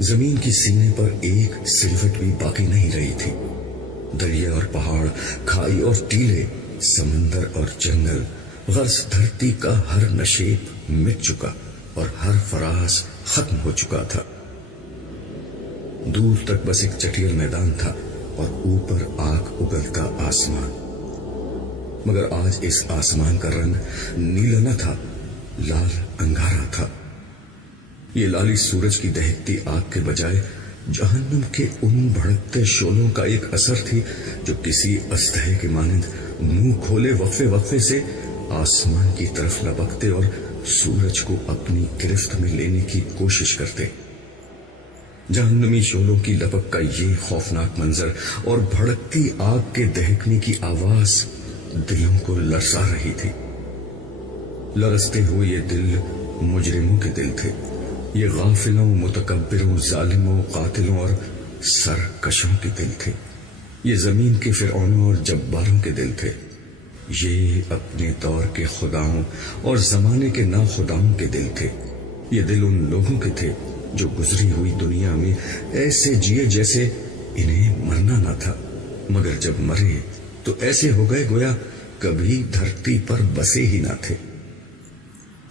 زمین کی سینے پر ایک سلوٹ بھی باقی نہیں رہی تھی۔ دریا اور پہاڑ، کھائی اور ٹیلے، سمندر اور جنگل، غرض دھرتی کا ہر نشیب مٹ چکا اور ہر فراز ختم ہو چکا تھا۔ دور تک بس ایک چٹیل میدان تھا اور اوپر آگ اگلتا آسمان، مگر آج اس آسمان کا رنگ نیلا نہ تھا، لال انگارا تھا۔ یہ لالی سورج کی دہکتی آگ کے بجائے جہنم کے ان بھڑکتے شعلوں کا ایک اثر تھی جو کسی استھے کے مانند منہ کھولے وقفے وقفے سے آسمان کی طرف لپکتے اور سورج کو اپنی گرفت میں لینے کی کوشش کرتے۔ جہنمی شعلوں کی لپک کا یہ خوفناک منظر اور بھڑکتی آگ کے دہکنے کی آواز دلوں کو لرزا رہی تھی۔ لرزتے ہوئے یہ دل مجرموں کے دل تھے، یہ غافلوں، متکبروں، ظالموں، قاتلوں اور سرکشوں کے دل تھے، یہ زمین کے فرعونوں اور جباروں کے دل تھے، یہ اپنے دور کے خداؤں اور زمانے کے ناخداؤں کے دل تھے۔ یہ دل ان لوگوں کے تھے جو گزری ہوئی دنیا میں ایسے جیے جیسے انہیں مرنا نہ تھا، مگر جب مرے تو ایسے ہو گئے گویا کبھی دھرتی پر بسے ہی نہ تھے۔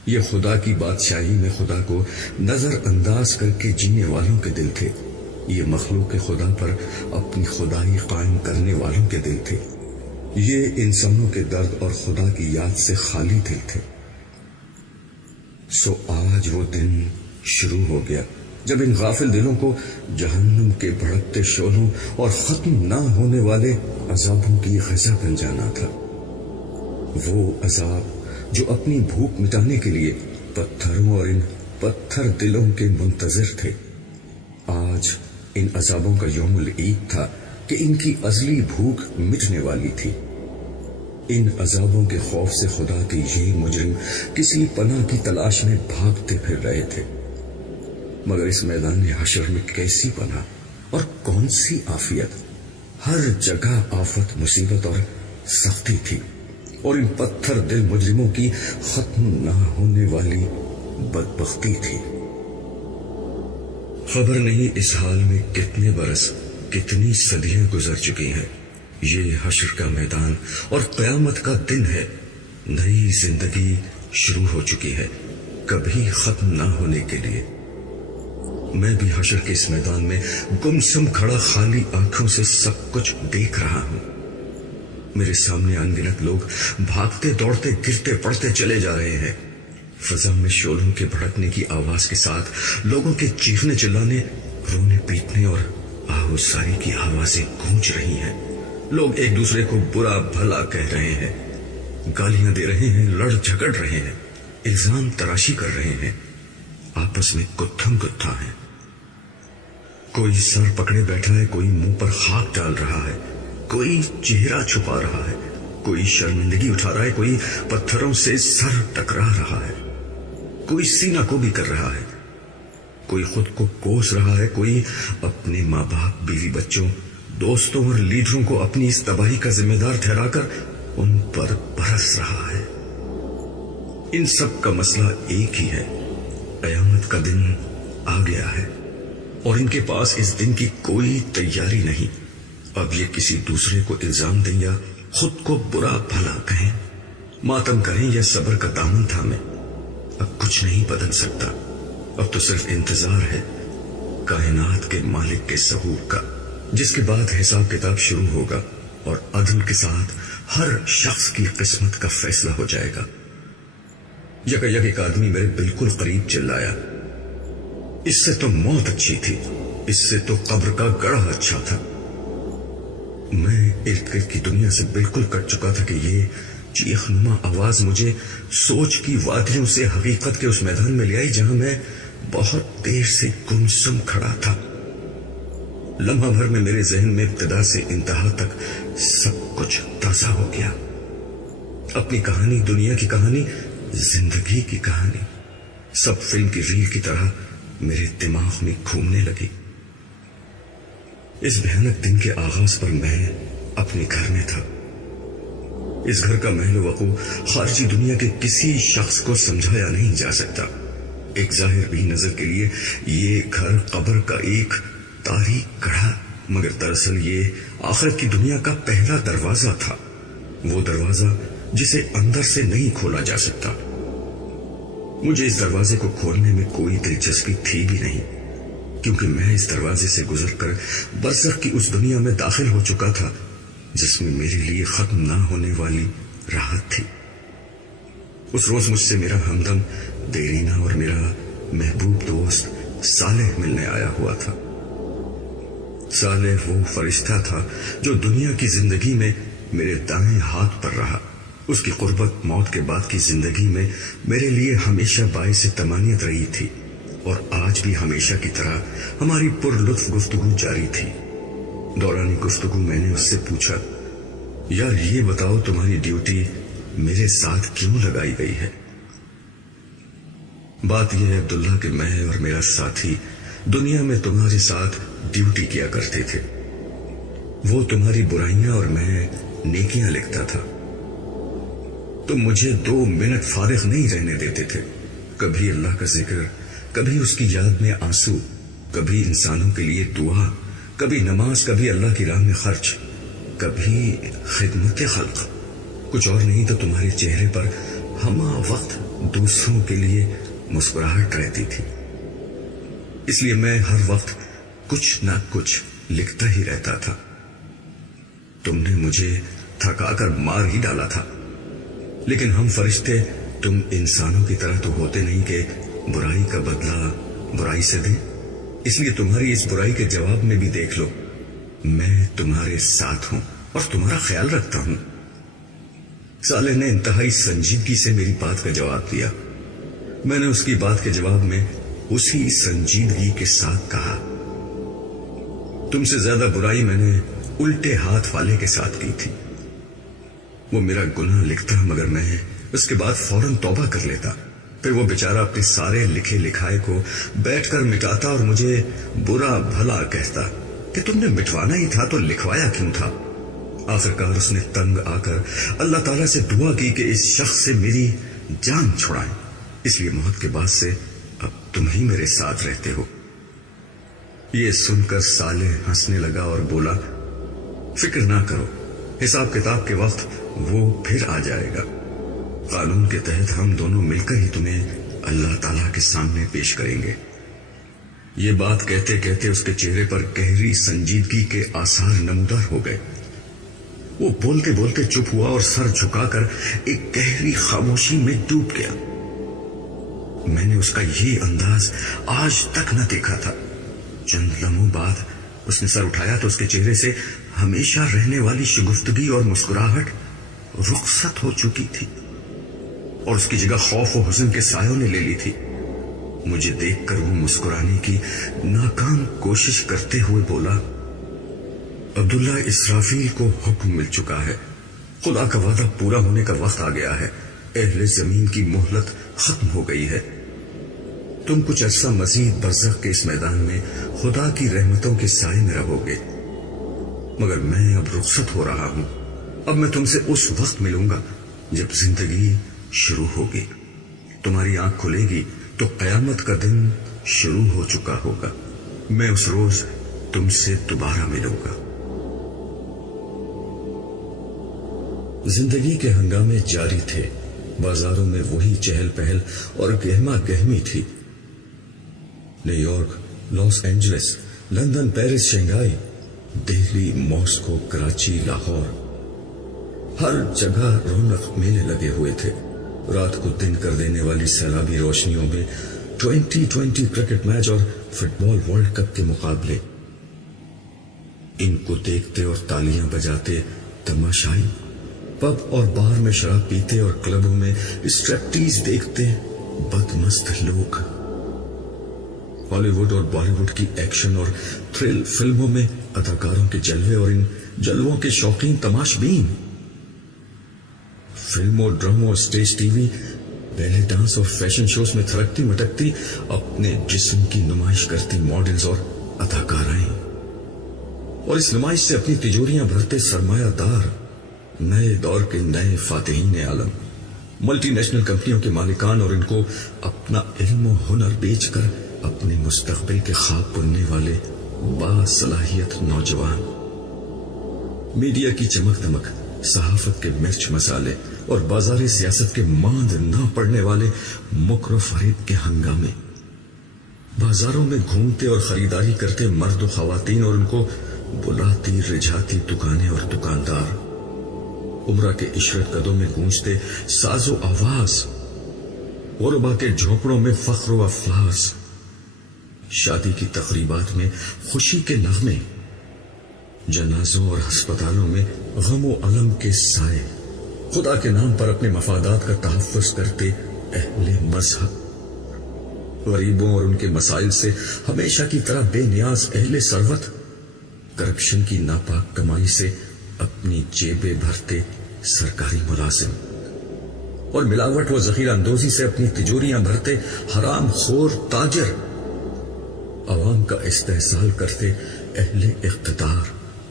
یہ خدا کی بادشاہی میں خدا کو نظر انداز کر کے جینے والوں کے دل تھے، یہ مخلوق خدا پر اپنی خدائی قائم کرنے والوں کے دل تھے، یہ انسانوں کے درد اور خدا کی یاد سے خالی دل تھے۔ سو آج وہ دن شروع ہو گیا جب ان غافل دلوں کو جہنم کے بھڑکتے شعلوں اور ختم نہ ہونے والے عذابوں کی غذا بن جانا تھا۔ وہ عذاب جو اپنی بھوک مٹانے کے لیے پتھروں اور ان پتھر دلوں کے منتظر تھے۔ آج ان عذابوں کا یوم العید تھا کہ ان کی ازلی بھوک مٹنے والی تھی۔ ان عذابوں کے خوف سے خدا کے یہ مجرم کسی پناہ کی تلاش میں بھاگتے پھر رہے تھے، مگر اس میدان حشر میں کیسی پناہ اور کون سی عافیت! ہر جگہ آفت، مصیبت اور سختی تھی، اور ان پتھر دل مجرموں کی ختم نہ ہونے والی بدبختی تھی۔ خبر نہیں اس حال میں کتنے برس، کتنی صدیاں گزر چکی ہیں۔ یہ حشر کا میدان اور قیامت کا دن ہے، نئی زندگی شروع ہو چکی ہے، کبھی ختم نہ ہونے کے لیے۔ میں بھی حشر کے اس میدان میں گمسم کھڑا خالی آنکھوں سے سب کچھ دیکھ رہا ہوں۔ میرے سامنے انگنت لوگ بھاگتے دوڑتے گرتے پڑتے چلے جا رہے ہیں، فضا میں شعلوں کے بھڑکنے کی آواز کے ساتھ لوگوں کے چیخنے چلانے، رونے پیٹنے اور آہوزاری کی آوازیں گونج رہی ہیں۔ لوگ ایک دوسرے کو برا بھلا کہہ رہے ہیں، گالیاں دے رہے ہیں، لڑ جھگڑ رہے ہیں، الزام تراشی کر رہے ہیں، آپس میں گتھم گتھا ہیں۔ کوئی سر پکڑے بیٹھا ہے، کوئی منہ پر خاک ڈال رہا ہے، کوئی چہرہ چھپا رہا ہے، کوئی شرمندگی اٹھا رہا ہے، کوئی پتھروں سے سر ٹکرا رہا ہے، کوئی سینہ کو بھی کر رہا ہے، کوئی خود کو کوس رہا ہے، کوئی اپنے ماں باپ، بیوی بچوں، دوستوں اور لیڈروں کو اپنی اس تباہی کا ذمہ دار ٹھہرا کر ان پر برس رہا ہے۔ ان سب کا مسئلہ ایک ہی ہے، قیامت کا دن آ گیا ہے، اور ان کے پاس اس دن کی کوئی تیاری نہیں۔ اب یہ کسی دوسرے کو الزام دیں یا خود کو برا بھلا کہیں، ماتم کریں یا صبر کا دامن تھامیں، اب کچھ نہیں بدل سکتا۔ اب تو صرف انتظار ہے کائنات کے مالک کے ظہور کا، جس کے بعد حساب کتاب شروع ہوگا اور عدل کے ساتھ ہر شخص کی قسمت کا فیصلہ ہو جائے گا۔ یک ایک آدمی میرے بالکل قریب چلایا، اس سے تو موت اچھی تھی، اس سے تو قبر کا گڑھا اچھا تھا۔ میں ارد گرد کی دنیا سے بالکل کٹ چکا تھا کہ یہ چیخ نما آواز مجھے سوچ کی وادیوں سے حقیقت کے اس میدان میں لے آئی جہاں میں بہت دیر سے گمسم کھڑا تھا۔ لمحہ بھر میں میرے ذہن میں ابتدا سے انتہا تک سب کچھ تازہ ہو گیا۔ اپنی کہانی، دنیا کی کہانی، زندگی کی کہانی، سب فلم کی ریل کی طرح میرے دماغ میں گھومنے لگی۔ اس بھیانک دن کے آغاز پر میں اپنے گھر میں تھا۔ اس گھر کا محل وقوع خارجی دنیا کے کسی شخص کو سمجھایا نہیں جا سکتا۔ ایک ظاہر بھی نظر کے لیے یہ گھر قبر کا ایک تاریک گڑھا، مگر دراصل یہ آخرت کی دنیا کا پہلا دروازہ تھا، وہ دروازہ جسے اندر سے نہیں کھولا جا سکتا۔ مجھے اس دروازے کو کھولنے میں کوئی دلچسپی تھی بھی نہیں، کیونکہ میں اس دروازے سے گزر کر برزخ کی اس دنیا میں داخل ہو چکا تھا جس میں میرے لیے ختم نہ ہونے والی راحت تھی۔ اس روز مجھ سے میرا ہمدم دیرینہ اور میرا محبوب دوست صالح ملنے آیا ہوا تھا۔ صالح وہ فرشتہ تھا جو دنیا کی زندگی میں میرے دائیں ہاتھ پر رہا۔ اس کی قربت موت کے بعد کی زندگی میں میرے لیے ہمیشہ باعث تمانیت رہی تھی، اور آج بھی ہمیشہ کی طرح ہماری پر لطف گفتگو جاری تھی۔ دوران گفتگو میں نے اس سے پوچھا، یار یہ بتاؤ تمہاری ڈیوٹی میرے ساتھ کیوں لگائی گئی ہے؟ بات یہ ہے عبداللہ کہ میں اور میرا ساتھی دنیا میں تمہارے ساتھ ڈیوٹی کیا کرتے تھے۔ وہ تمہاری برائیاں اور میں نیکیاں لکھتا تھا۔ تم مجھے 2 منٹ فارغ نہیں رہنے دیتے تھے، کبھی اللہ کا ذکر، کبھی اس کی یاد میں آنسو، کبھی انسانوں کے لیے دعا، کبھی نماز، کبھی اللہ کی راہ میں خرچ، کبھی خدمت خلق۔ کچھ اور نہیں تو تمہارے چہرے پر ہمہ وقت دوسروں کے لیے مسکراہٹ رہتی تھی، اس لیے میں ہر وقت کچھ نہ کچھ لکھتا ہی رہتا تھا۔ تم نے مجھے تھکا کر مار ہی ڈالا تھا، لیکن ہم فرشتے تم انسانوں کی طرح تو ہوتے نہیں کہ برائی کا بدلہ برائی سے دیں، اس لیے تمہاری اس برائی کے جواب میں بھی دیکھ لو، میں تمہارے ساتھ ہوں اور تمہارا خیال رکھتا ہوں۔ صالح نے انتہائی سنجیدگی سے میری بات کا جواب دیا۔ میں نے اس کی بات کے جواب میں اسی سنجیدگی کے ساتھ کہا، تم سے زیادہ برائی میں نے الٹے ہاتھ والے کے ساتھ کی تھی۔ وہ میرا گناہ لکھتا مگر میں اس کے بعد فوراً توبہ کر لیتا، پھر وہ بیچارہ اپنے سارے لکھے لکھائے کو بیٹھ کر مٹاتا اور مجھے برا بھلا کہتا کہ تم نے مٹوانا ہی تھا تو لکھوایا کیوں تھا۔ آخرکار اس نے تنگ آ کر اللہ تعالیٰ سے دعا کی کہ اس شخص سے میری جان چھڑائیں، اس لیے موت کے بعد سے اب تم ہی میرے ساتھ رہتے ہو۔ یہ سن کر صالح ہنسنے لگا اور بولا، فکر نہ کرو، حساب کتاب کے وقت وہ پھر آ جائے گا۔ قانون کے تحت ہم دونوں مل کر ہی تمہیں اللہ تعالیٰ کے سامنے پیش کریں گے۔ یہ بات کہتے کہتے اس کے چہرے پر گہری سنجیدگی کے آثار نمودار ہو گئے۔ وہ بولتے بولتے چپ ہوا اور سر جھکا کر ایک گہری خاموشی میں ڈوب گیا۔ میں نے اس کا یہ انداز آج تک نہ دیکھا تھا۔ چند لمحوں بعد اس نے سر اٹھایا تو اس کے چہرے سے ہمیشہ رہنے والی شگفتگی اور مسکراہٹ رخصت ہو چکی تھی، اور اس کی جگہ خوف و حزن کے سایوں نے لے لی تھی۔ مجھے دیکھ کر وہ مسکرانے کی ناکام کوشش کرتے ہوئے بولا، عبداللہ، اسرافیل کو حکم مل چکا ہے، خدا کا وعدہ پورا ہونے کا وقت آ گیا ہے، اہل زمین کی مہلت ختم ہو گئی ہے، تم کچھ عرصہ مزید برزخ کے اس میدان میں خدا کی رحمتوں کے سائے میں رہو گے، مگر میں اب رخصت ہو رہا ہوں۔ اب میں تم سے اس وقت ملوں گا جب زندگی شروع ہوگی، تمہاری آنکھ کھلے گی تو قیامت کا دن شروع ہو چکا ہوگا، میں اس روز تم سے دوبارہ ملوں گا۔ زندگی کے ہنگامے جاری تھے، بازاروں میں وہی چہل پہل اور گہما گہمی تھی۔ New York, Los Angeles, London, Paris, Shanghai, Delhi, Moscow, Karachi, Lahore, ہر جگہ رونق میلے لگے ہوئے تھے۔ رات کو دن کر دینے والی سیلابی روشنیوں میں 2020 کرکٹ میچ اور فٹ بال ورلڈ کپ کے مقابلے، ان کو دیکھتے اور تالیاں بجاتے تماشائی، پب اور بار میں شراب پیتے اور کلبوں میں اسٹریپٹیز دیکھتے بدمست لوگ، ہالی ووڈ اور بالی ووڈ کی ایکشن اور تھرل فلموں میں اداکاروں کے جلوے اور ان جلووں کے شوقین تماشبین، فلموں، ڈراموں، اسٹیج ٹی وی، بیلے ڈانس اور فیشن شوز میں تھرکتی مٹکتی اپنے جسم کی نمائش کرتی ماڈلز اور اداکارائیں، اور اس نمائش سے اپنی تجوریاں بھرتے سرمایہ دار، نئے دور کے نئے فاتحین عالم۔ ملٹی نیشنل کمپنیوں کے مالکان اور ان کو اپنا علم و ہنر بیچ کر اپنے مستقبل کے خواب بننے والے باصلاحیت نوجوان، میڈیا کی چمک دمک، صحافت کے مرچ مسالے اور بازار سیاست کے ماند نہ پڑنے والے مکر و فریب کے ہنگامے، بازاروں میں گھومتے اور خریداری کرتے مرد و خواتین اور ان کو بلاتی رجھاتی دکانیں اور دکاندار، عمرہ کے عشرت قدوں میں گونجتے ساز و آواز، غربا کے جھونپڑوں میں فخر و افلاس، شادی کی تقریبات میں خوشی کے نغمے، جنازوں اور ہسپتالوں میں غم و الم کے سائے، خدا کے نام پر اپنے مفادات کا تحفظ کرتے اہل مذہب، غریبوں اور ان کے مسائل سے ہمیشہ کی طرح بے نیاز اہل ثروت، کرپشن کی ناپاک کمائی سے اپنی جیبیں بھرتے سرکاری ملازم، اور ملاوٹ و ذخیرہ اندوزی سے اپنی تجوریاں بھرتے حرام خور تاجر، عوام کا استحصال کرتے اہل اقتدار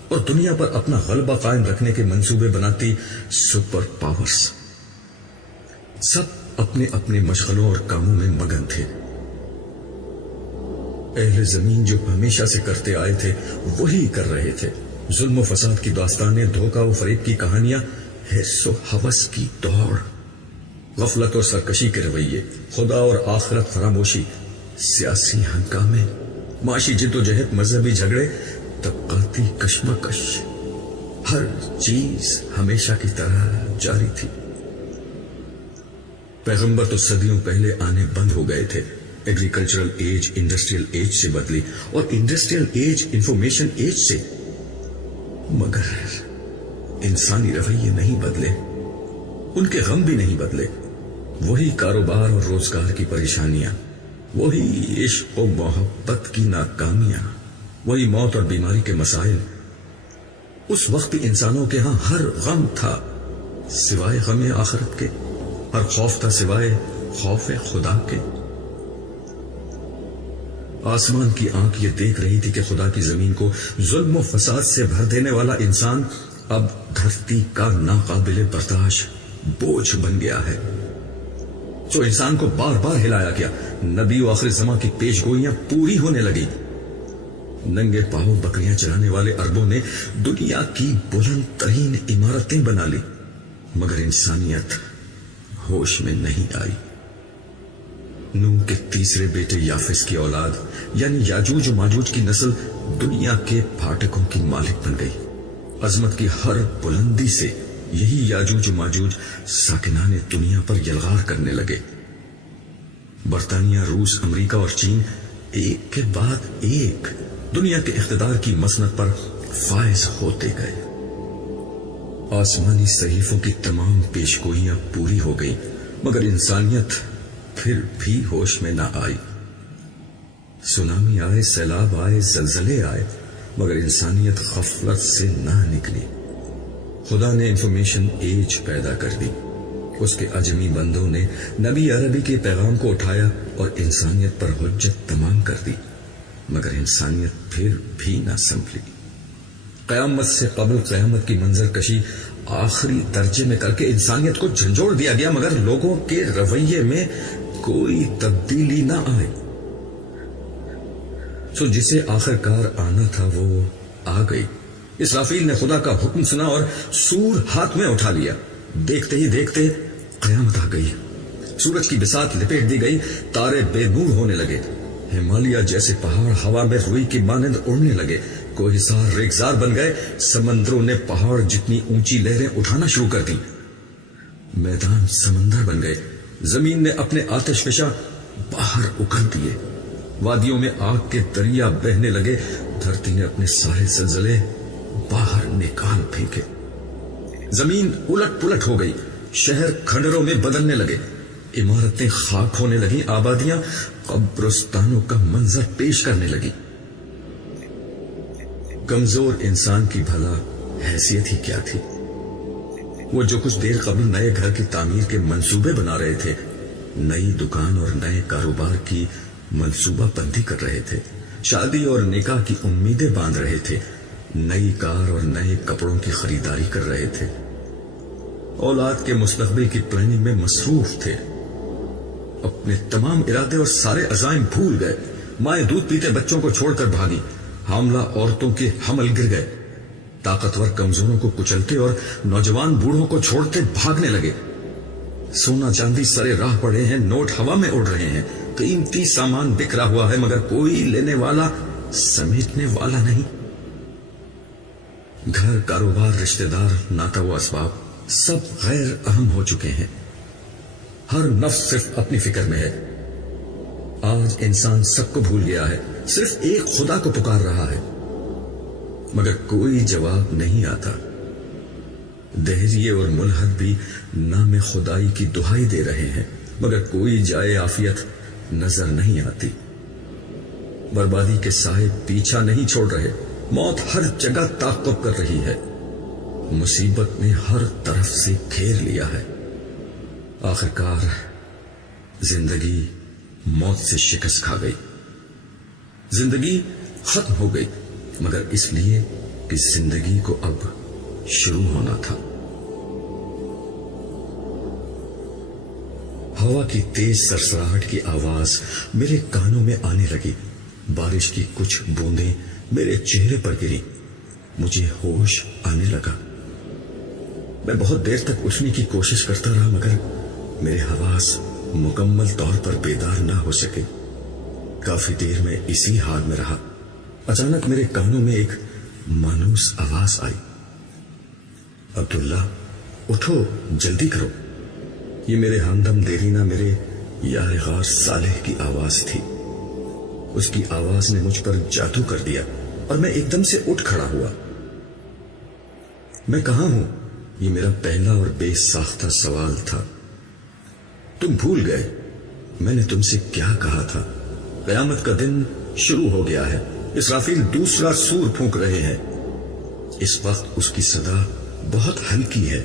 اور دنیا پر اپنا غلبہ قائم رکھنے کے منصوبے بناتی سپر پاورز، سب اپنے اپنے مشغلوں اور کاموں میں مگن تھے۔ اہل زمین جو ہمیشہ سے کرتے آئے تھے وہی کر رہے تھے، ظلم و فساد کی داستانیں، دھوکہ و فریب کی کہانیاں، حرص و ہوس کی دوڑ، غفلت اور سرکشی کے رویے، خدا اور آخرت فراموشی، سیاسی ہنگامے، معاشی جد و جہد، مذہبی جھگڑے، طبقاتی کشمکش، ہر چیز ہمیشہ کی طرح جاری تھی۔ پیغمبر تو صدیوں پہلے آنے بند ہو گئے تھے، ایگریکلچرل ایج انڈسٹریل ایج سے بدلی اور انڈسٹریل ایج انفارمیشن ایج سے، مگر انسانی رویے نہیں بدلے، ان کے غم بھی نہیں بدلے، وہی کاروبار اور روزگار کی پریشانیاں، وہی عشق و محبت کی ناکامیاں، وہی موت اور بیماری کے مسائل۔ اس وقت بھی انسانوں کے ہاں ہر غم تھا سوائے غم آخرت کے، ہر خوف تھا سوائے خوف خدا کے۔ آسمان کی آنکھ یہ دیکھ رہی تھی کہ خدا کی زمین کو ظلم و فساد سے بھر دینے والا انسان اب دھرتی کا ناقابل برداشت بوجھ بن گیا ہے، جو انسان کو بار بار ہلایا گیا۔ نبی و آخر زمان کی پیش گوئیاں پوری ہونے لگی۔ ننگے پاؤں بکریاں چرانے والے عربوں نے دنیا کی بلند ترین عمارتیں بنا لی، مگر انسانیت ہوش میں نہیں آئی۔ نوح کے تیسرے بیٹے یافس کی اولاد یعنی یاجوج و ماجوج کی نسل دنیا کے پھاٹکوں کی مالک بن گئی۔ عظمت کی ہر بلندی سے یہی یاجوج و ماجوج ساکنان دنیا پر یلغار کرنے لگے۔ برطانیہ، روس، امریکہ اور چین ایک کے بعد ایک دنیا کے اقتدار کی مسند پر فائز ہوتے گئے۔ آسمانی صحیفوں کی تمام پیشگوئیاں پوری ہو گئیں، مگر انسانیت پھر بھی ہوش میں نہ آئی۔ سونامی آئے، سیلاب آئے، زلزلے آئے، مگر انسانیت غفلت سے نہ نکلی۔ خدا نے انفارمیشن ایج پیدا کر دی، اس کے اجمی بندوں نے نبی عربی کے پیغام کو اٹھایا اور انسانیت پر حجت تمام کر دی، مگر انسانیت پھر بھی نہ سنبھلی۔ قیامت سے قبل قیامت کی منظر کشی آخری درجے میں کر کے انسانیت کو جھنجھوڑ دیا گیا، مگر لوگوں کے رویے میں کوئی تبدیلی نہ آئی۔ سو جسے آخر کار آنا تھا وہ آ گئی۔ اسرافیل نے خدا کا حکم سنا اور سور ہاتھ میں اٹھا لیا۔ دیکھتے ہی دیکھتے قیامت آ گئی، سورج کی بساط لپیٹ دی گئی، تارے بے نور ہونے لگے، ہمالیہ جیسے پہاڑ ہوا میں روئی کی مانند اڑنے لگے، کوہسار ریگزار بن گئے، سمندروں نے پہاڑ جتنی اونچی لہریں اٹھانا شروع کر دی، میدان سمندر بن گئے، زمین نے اپنے آتش فشاں باہر اکھل دیے، وادیوں میں آگ کے دریا بہنے لگے، دھرتی نے اپنے سارے زلزلے باہر نکال پھینکے، زمین الٹ پلٹ ہو گئی، شہر کھنڈروں میں بدلنے لگے، عمارتیں خاک ہونے لگیں، آبادیاں قبرستانوں کا منظر پیش کرنے لگی۔ کمزور انسان کی بھلا حیثیت ہی کیا تھی؟ وہ جو کچھ دیر قبل نئے گھر کی تعمیر کے منصوبے بنا رہے تھے، نئی دکان اور نئے کاروبار کی منصوبہ بندی کر رہے تھے، شادی اور نکاح کی امیدیں باندھ رہے تھے، نئی کار اور نئے کپڑوں کی خریداری کر رہے تھے، اولاد کے مستقبل کی پلاننگ میں مصروف تھے. اپنے تمام ارادے اور سارے عزائم بھول گئے. مائیں دودھ پیتے بچوں کو چھوڑ کر بھاگی. حاملہ عورتوں کے حمل گر گئے. طاقتور کمزوروں کو کچلتے اور نوجوان بوڑھوں کو چھوڑتے بھاگنے لگے. سونا چاندی سرے راہ پڑے ہیں, نوٹ ہوا میں اڑ رہے ہیں, قیمتی سامان بکھرا ہوا ہے, مگر کوئی لینے والا, سمیٹنے والا نہیں. گھر, کاروبار, رشتہ دار, ناتا و اسباب سب غیر اہم ہو چکے ہیں. ہر نفس صرف اپنی فکر میں ہے. آج انسان سب کو بھول گیا ہے, صرف ایک خدا کو پکار رہا ہے, مگر کوئی جواب نہیں آتا. دہریے اور ملحد بھی نام خدائی کی دہائی دے رہے ہیں, مگر کوئی جائے عافیت نظر نہیں آتی. بربادی کے سائے پیچھا نہیں چھوڑ رہے. موت ہر جگہ تعاقب کر رہی ہے. مصیبت نے ہر طرف سے گھیر لیا ہے. آخرکار زندگی موت سے شکست کھا گئی. زندگی ختم ہو گئی, مگر اس لیے کہ زندگی کو اب شروع ہونا تھا. ہوا کی تیز سرسراہٹ کی آواز میرے کانوں میں آنے لگی. بارش کی کچھ بوندیں میرے چہرے پر گری. مجھے ہوش آنے لگا. میں بہت دیر تک اٹھنے کی کوشش کرتا رہا, مگر میرے حواس مکمل طور پر بیدار نہ ہو سکے. کافی دیر میں اسی حال میں رہا. اچانک میرے کانوں میں ایک مانوس آواز آئی. عبداللہ, اٹھو, جلدی کرو. یہ میرے ہمدم دیرینہ, میرے یار غار صالح کی آواز تھی. اس کی آواز نے مجھ پر جادو کر دیا اور میں ایک دم سے اٹھ کھڑا ہوا. میں کہاں ہوں؟ یہ میرا پہلا اور بے ساختہ سوال تھا. تم بھول گئے میں نے تم سے کیا کہا تھا. قیامت کا دن شروع ہو گیا ہے. اسرافیل دوسرا سور پھونک رہے ہیں. اس وقت اس کی صدا بہت ہلکی ہے.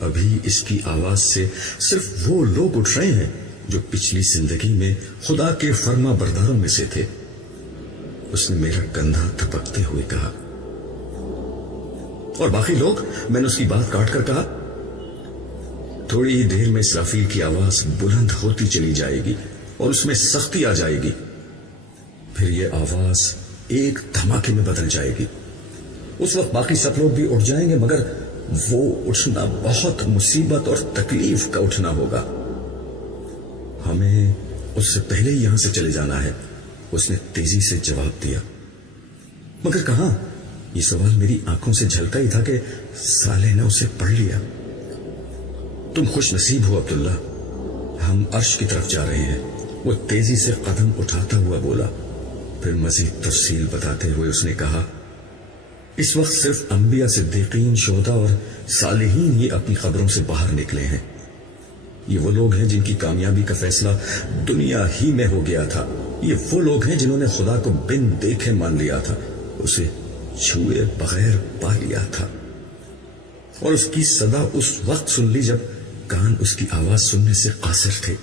ابھی اس کی آواز سے صرف وہ لوگ اٹھ رہے ہیں جو پچھلی زندگی میں خدا کے فرما برداروں میں سے تھے. اس نے میرا کندھا تھپکتے ہوئے کہا. اور باقی لوگ؟ میں نے اس کی بات کاٹ کر کہا. تھوڑی ہی دیر میں اسرافیل کی آواز بلند ہوتی چلی جائے گی اور اس میں سختی آ جائے گی. پھر یہ آواز ایک دھماکے میں بدل جائے گی. اس وقت باقی سب لوگ بھی اٹھ جائیں گے, مگر وہ اٹھنا بہت مصیبت اور تکلیف کا اٹھنا ہوگا. ہمیں اس سے پہلے یہاں سے چلے جانا ہے, اس نے تیزی سے جواب دیا. مگر کہاں؟ یہ سوال میری آنکھوں سے جھلکا ہی تھا کہ صالح نے اسے پڑھ لیا. تم خوش نصیب ہو عبداللہ, ہم عرش کی طرف جا رہے ہیں. وہ تیزی سے قدم اٹھاتا ہوا بولا. پھر مزید تفصیل بتاتے ہوئے اس نے کہا, اس وقت صرف انبیاء, صدیقین, شہداء اور صالحین ہی اپنی قبروں سے باہر نکلے ہیں. یہ وہ لوگ ہیں جن کی کامیابی کا فیصلہ دنیا ہی میں ہو گیا تھا. یہ وہ لوگ ہیں جنہوں نے خدا کو بن دیکھے مان لیا تھا, اسے چھوئے بغیر پا لیا تھا, اور اس کی صدا اس وقت سن لی جب کان اس کی آواز سننے سے قاصر تھے.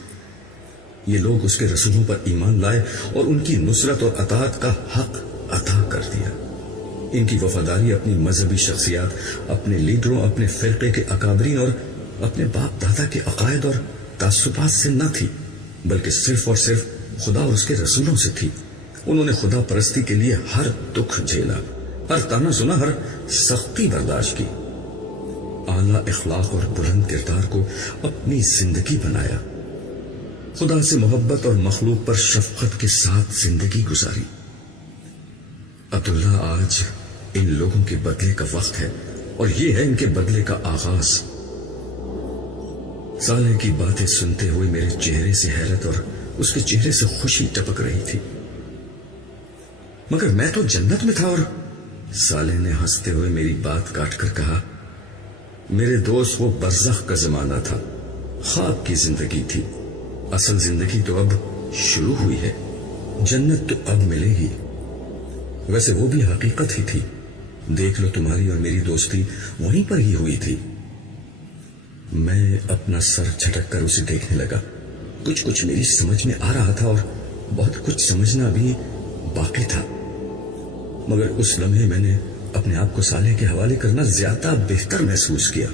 یہ لوگ اس کے رسولوں پر ایمان لائے اور ان کی نصرت اور اطاعت کا حق عطا کر دیا. ان کی وفاداری اپنی مذہبی شخصیات, اپنے لیڈروں, اپنے فرقے کے اکابرین اور اپنے باپ دادا کے عقائد اور تعصبات سے نہ تھی, بلکہ صرف اور صرف خدا اور اس کے رسولوں سے تھی. انہوں نے خدا پرستی کے لیے ہر دکھ جھیلا, ہر تانا سنا, ہر سختی برداشت کی. اعلیٰ اخلاق اور بلند کردار کو اپنی زندگی بنایا. خدا سے محبت اور مخلوق پر شفقت کے ساتھ زندگی گزاری. عبداللہ, آج ان لوگوں کے بدلے کا وقت ہے اور یہ ہے ان کے بدلے کا آغاز. صالح کی باتیں سنتے ہوئے میرے چہرے سے حیرت اور اس کے چہرے سے خوشی ٹپک رہی تھی. مگر میں تو جنت میں تھا. اور صالح نے ہنستے ہوئے میری بات کاٹ کر کہا, میرے دوست, وہ برزخ کا زمانہ تھا, خواب کی زندگی تھی. اصل زندگی تو اب شروع ہوئی ہے. جنت تو اب ملے گی. ویسے وہ بھی حقیقت ہی تھی. دیکھ لو, تمہاری اور میری دوستی وہیں پر ہی ہوئی تھی. میں اپنا سر جھٹک کر اسے دیکھنے لگا. کچھ کچھ میری سمجھ میں آ رہا تھا اور بہت کچھ سمجھنا بھی باقی تھا. مگر اس لمحے میں نے اپنے آپ کو صالح کے حوالے کرنا زیادہ بہتر محسوس کیا.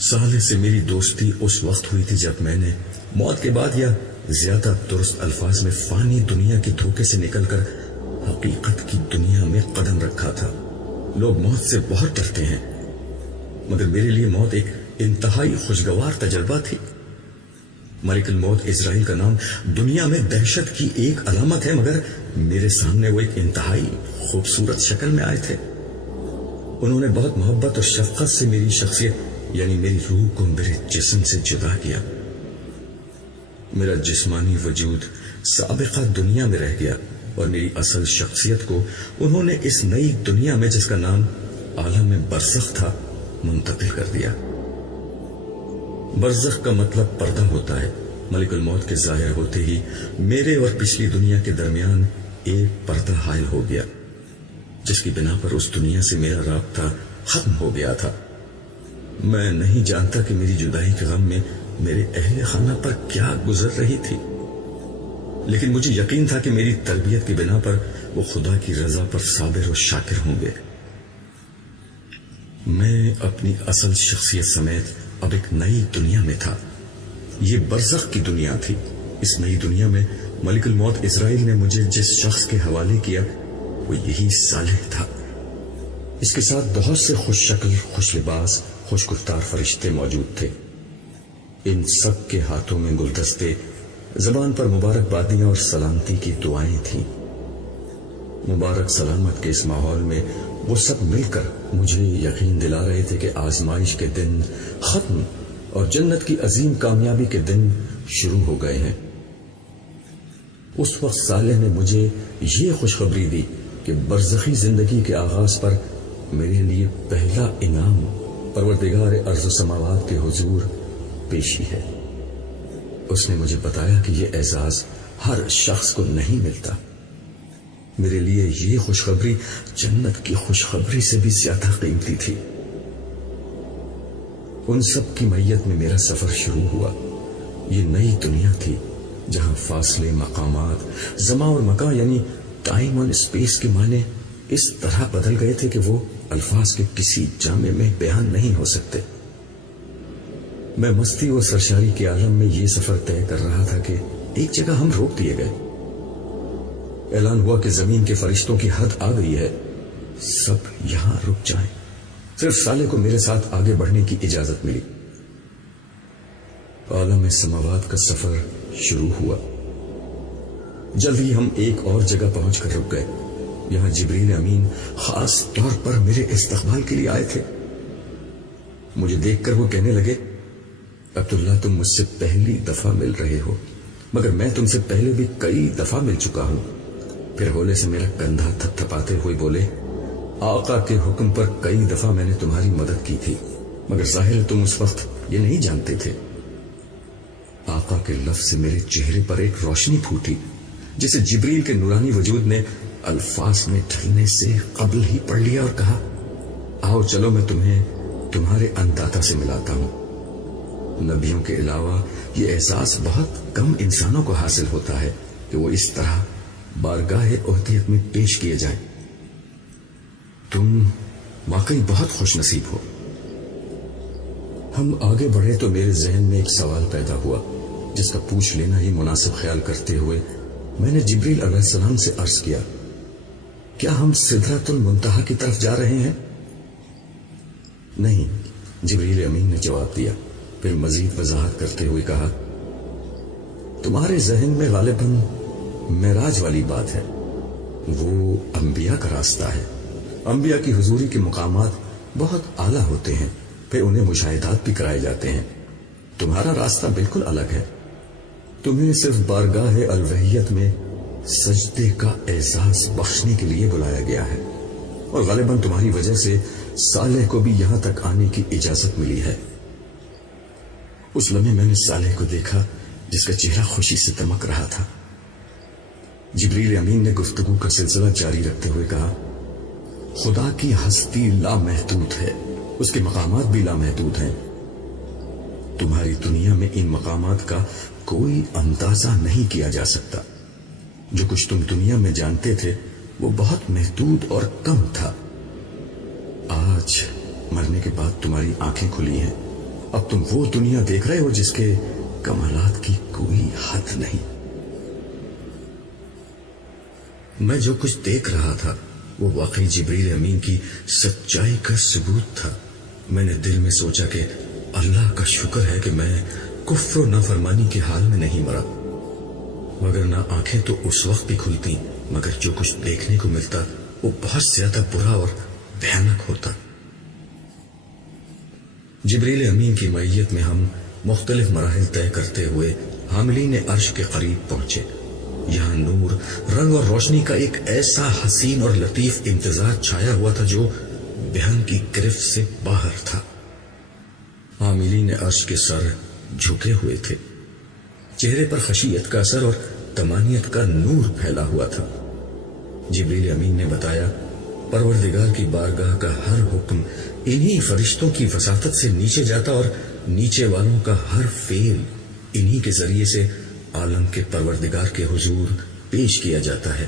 صالح سے میری دوستی اس وقت ہوئی تھی جب میں نے موت کے بعد یا زیادہ درست الفاظ میں فانی دنیا کے دھوکے سے نکل کر حقیقت کی دنیا میں قدم رکھا تھا۔ لوگ موت سے بہت ڈرتے ہیں، مگر میرے لیے موت ایک انتہائی خوشگوار تجربہ تھی۔ ملک الموت اسرائیل کا نام دنیا میں دہشت کی ایک علامت ہے، مگر میرے سامنے وہ ایک انتہائی خوبصورت شکل میں آئے تھے۔ انہوں نے بہت محبت اور شفقت سے میری شخصیت یعنی میری روح کو میرے جسم سے جدا کیا۔ میرا جسمانی وجود سابقہ دنیا میں رہ گیا اور میری اصل شخصیت کو انہوں نے اس نئی دنیا میں، جس کا نام عالم برزخ تھا، منتقل کر دیا۔ برزخ کا مطلب پردہ ہوتا ہے۔ ملک الموت کے ظاہر ہوتے ہی میرے اور پچھلی دنیا کے درمیان ایک پردہ حائل ہو گیا، جس کی بنا پر اس دنیا سے میرا رابطہ ختم ہو گیا تھا۔ میں نہیں جانتا کہ میری جدائی کے غم میں میرے اہل خانہ پر کیا گزر رہی تھی، لیکن مجھے یقین تھا کہ میری تربیت کی بنا پر وہ خدا کی رضا پر صابر و شاکر ہوں گے۔ میں اپنی اصل شخصیت سمیت اب ایک نئی دنیا میں تھا۔ یہ برزخ کی دنیا تھی۔ اس نئی دنیا میں ملک الموت اسرائیل نے مجھے جس شخص کے حوالے کیا وہ یہی صالح تھا۔ اس کے ساتھ بہت سے خوش شکل، خوش لباس، خوش گفتار فرشتے موجود تھے۔ ان سب کے ہاتھوں میں گلدستے، زبان پر مبارکبادیاں اور سلامتی کی دعائیں تھیں۔ مبارک سلامت کے اس ماحول میں وہ سب مل کر مجھے یقین دلا رہے تھے کہ آزمائش کے دن ختم اور جنت کی عظیم کامیابی کے دن شروع ہو گئے ہیں۔ اس وقت صالح نے مجھے یہ خوشخبری دی کہ برزخی زندگی کے آغاز پر میرے لیے پہلا انعام پروردگار ارض و سماوات کے حضور پیشی ہے۔ اس نے مجھے بتایا کہ یہ اعزاز ہر شخص کو نہیں ملتا۔ میرے لیے یہ خوشخبری جنت کی خوشخبری سے بھی زیادہ قیمتی تھی۔ ان سب کی معیت میں میرا سفر شروع ہوا۔ یہ نئی دنیا تھی جہاں فاصلے، مقامات، زمان اور مکان یعنی ٹائم اور اسپیس کے معنی اس طرح بدل گئے تھے کہ وہ الفاظ کے کسی جامع میں بیان نہیں ہو سکتے۔ میں مستی و سرشاری کے عالم میں یہ سفر طے کر رہا تھا کہ ایک جگہ ہم روک دیے گئے۔ اعلان ہوا کہ زمین کے فرشتوں کی حد آ گئی ہے، سب یہاں رک جائیں۔ صرف صالح کو میرے ساتھ آگے بڑھنے کی اجازت ملی۔ عالم سماوات کا سفر شروع ہوا۔ جلد ہی ہم ایک اور جگہ پہنچ کر رک گئے۔ یہاں جبریل امین خاص طور پر میرے استقبال کے لیے آئے تھے۔ مجھے دیکھ کر وہ کہنے لگے، عبداللہ تم مجھ سے پہلی دفعہ مل رہے ہو، مگر میں تم سے پہلے بھی کئی دفعہ مل چکا ہوں۔ پھر ہولے سے میرا کندھا تھپ تھپاتے ہوئے بولے، آقا کے حکم پر کئی دفعہ میں نے تمہاری مدد کی تھی، مگر ظاہر تم اس وقت یہ نہیں جانتے تھے۔ آقا کے لفظ سے میرے چہرے پر ایک روشنی پھوٹی جسے جبریل کے نورانی وجود نے الفاظ میں ڈھلنے سے قبل ہی پڑھ لیا اور کہا، آؤ چلو میں تمہیں تمہارے انداتا سے ملاتا ہوں۔ نبیوں کے علاوہ یہ احساس بہت کم انسانوں کو حاصل ہوتا ہے کہ وہ اس طرح بارگاہ اہدیت میں پیش کیے جائیں۔ تم واقعی بہت خوش نصیب ہو۔ ہم آگے بڑھے تو میرے ذہن میں ایک سوال پیدا ہوا جس کا پوچھ لینا ہی مناسب خیال کرتے ہوئے میں نے جبریل علیہ السلام سے عرض کیا، کیا ہم سدرۃ المنتہا کی طرف جا رہے ہیں؟ نہیں، جبریل امین نے جواب دیا۔ پھر مزید وضاحت کرتے ہوئے کہا، تمہارے ذہن میں غالباً معراج والی بات ہے، وہ انبیاء کا راستہ ہے۔ انبیاء کی حضوری کے مقامات بہت اعلیٰ ہوتے ہیں، پھر انہیں مشاہدات بھی کرائے جاتے ہیں۔ تمہارا راستہ بالکل الگ ہے۔ تمہیں صرف بارگاہ الوحیت میں سجدے کا اعزاز بخشنے کے لیے بلایا گیا ہے، اور غالباً تمہاری وجہ سے صالح کو بھی یہاں تک آنے کی اجازت ملی ہے۔ اس لمحے میں نے صالح کو دیکھا جس کا چہرہ خوشی سے دمک رہا تھا۔ جبریل امین نے گفتگو کا سلسلہ جاری رکھتے ہوئے کہا، خدا کی ہستی لامحدود ہے، اس کے مقامات بھی لامحدود ہیں۔ تمہاری دنیا میں ان مقامات کا کوئی اندازہ نہیں کیا جا سکتا۔ جو کچھ تم دنیا میں جانتے تھے وہ بہت محدود اور کم تھا۔ آج مرنے کے بعد تمہاری آنکھیں کھلی ہیں اب تم وہ دنیا دیکھ رہے ہو جس کے کمالات کی کوئی حد نہیں۔ میں جو کچھ دیکھ رہا تھا وہ واقعی جبریل امین کی سچائی کا ثبوت تھا۔ میں نے دل میں سوچا کہ اللہ کا شکر ہے کہ میں کفر و نافرمانی کے حال میں نہیں مرا، مگر نہ آنکھیں تو اس وقت بھی کھلتی، مگر جو کچھ دیکھنے کو ملتا وہ بہت زیادہ برا اور بھیانک ہوتا۔ جبریل امین کی معیت میں ہم مختلف مراحل طے کرتے ہوئے حاملین عرش کے قریب پہنچے۔ یہاں نور، رنگ اور روشنی کا ایک ایسا حسین اور لطیف امتزاج چھایا ہوا تھا جو بیان کی گرفت سے باہر تھا۔ حاملین عرش کے سر جھکے ہوئے تھے، چہرے پر خشیت کا اثر اور طمانینت کا نور پھیلا ہوا تھا۔ جبریل امین نے بتایا، پروردگار کی بارگاہ کا ہر حکم انہی فرشتوں کی وساطت سے نیچے جاتا اور نیچے والوں کا ہر فعل انہی کے ذریعے سے عالم کے پروردگار کے حضور پیش کیا جاتا ہے۔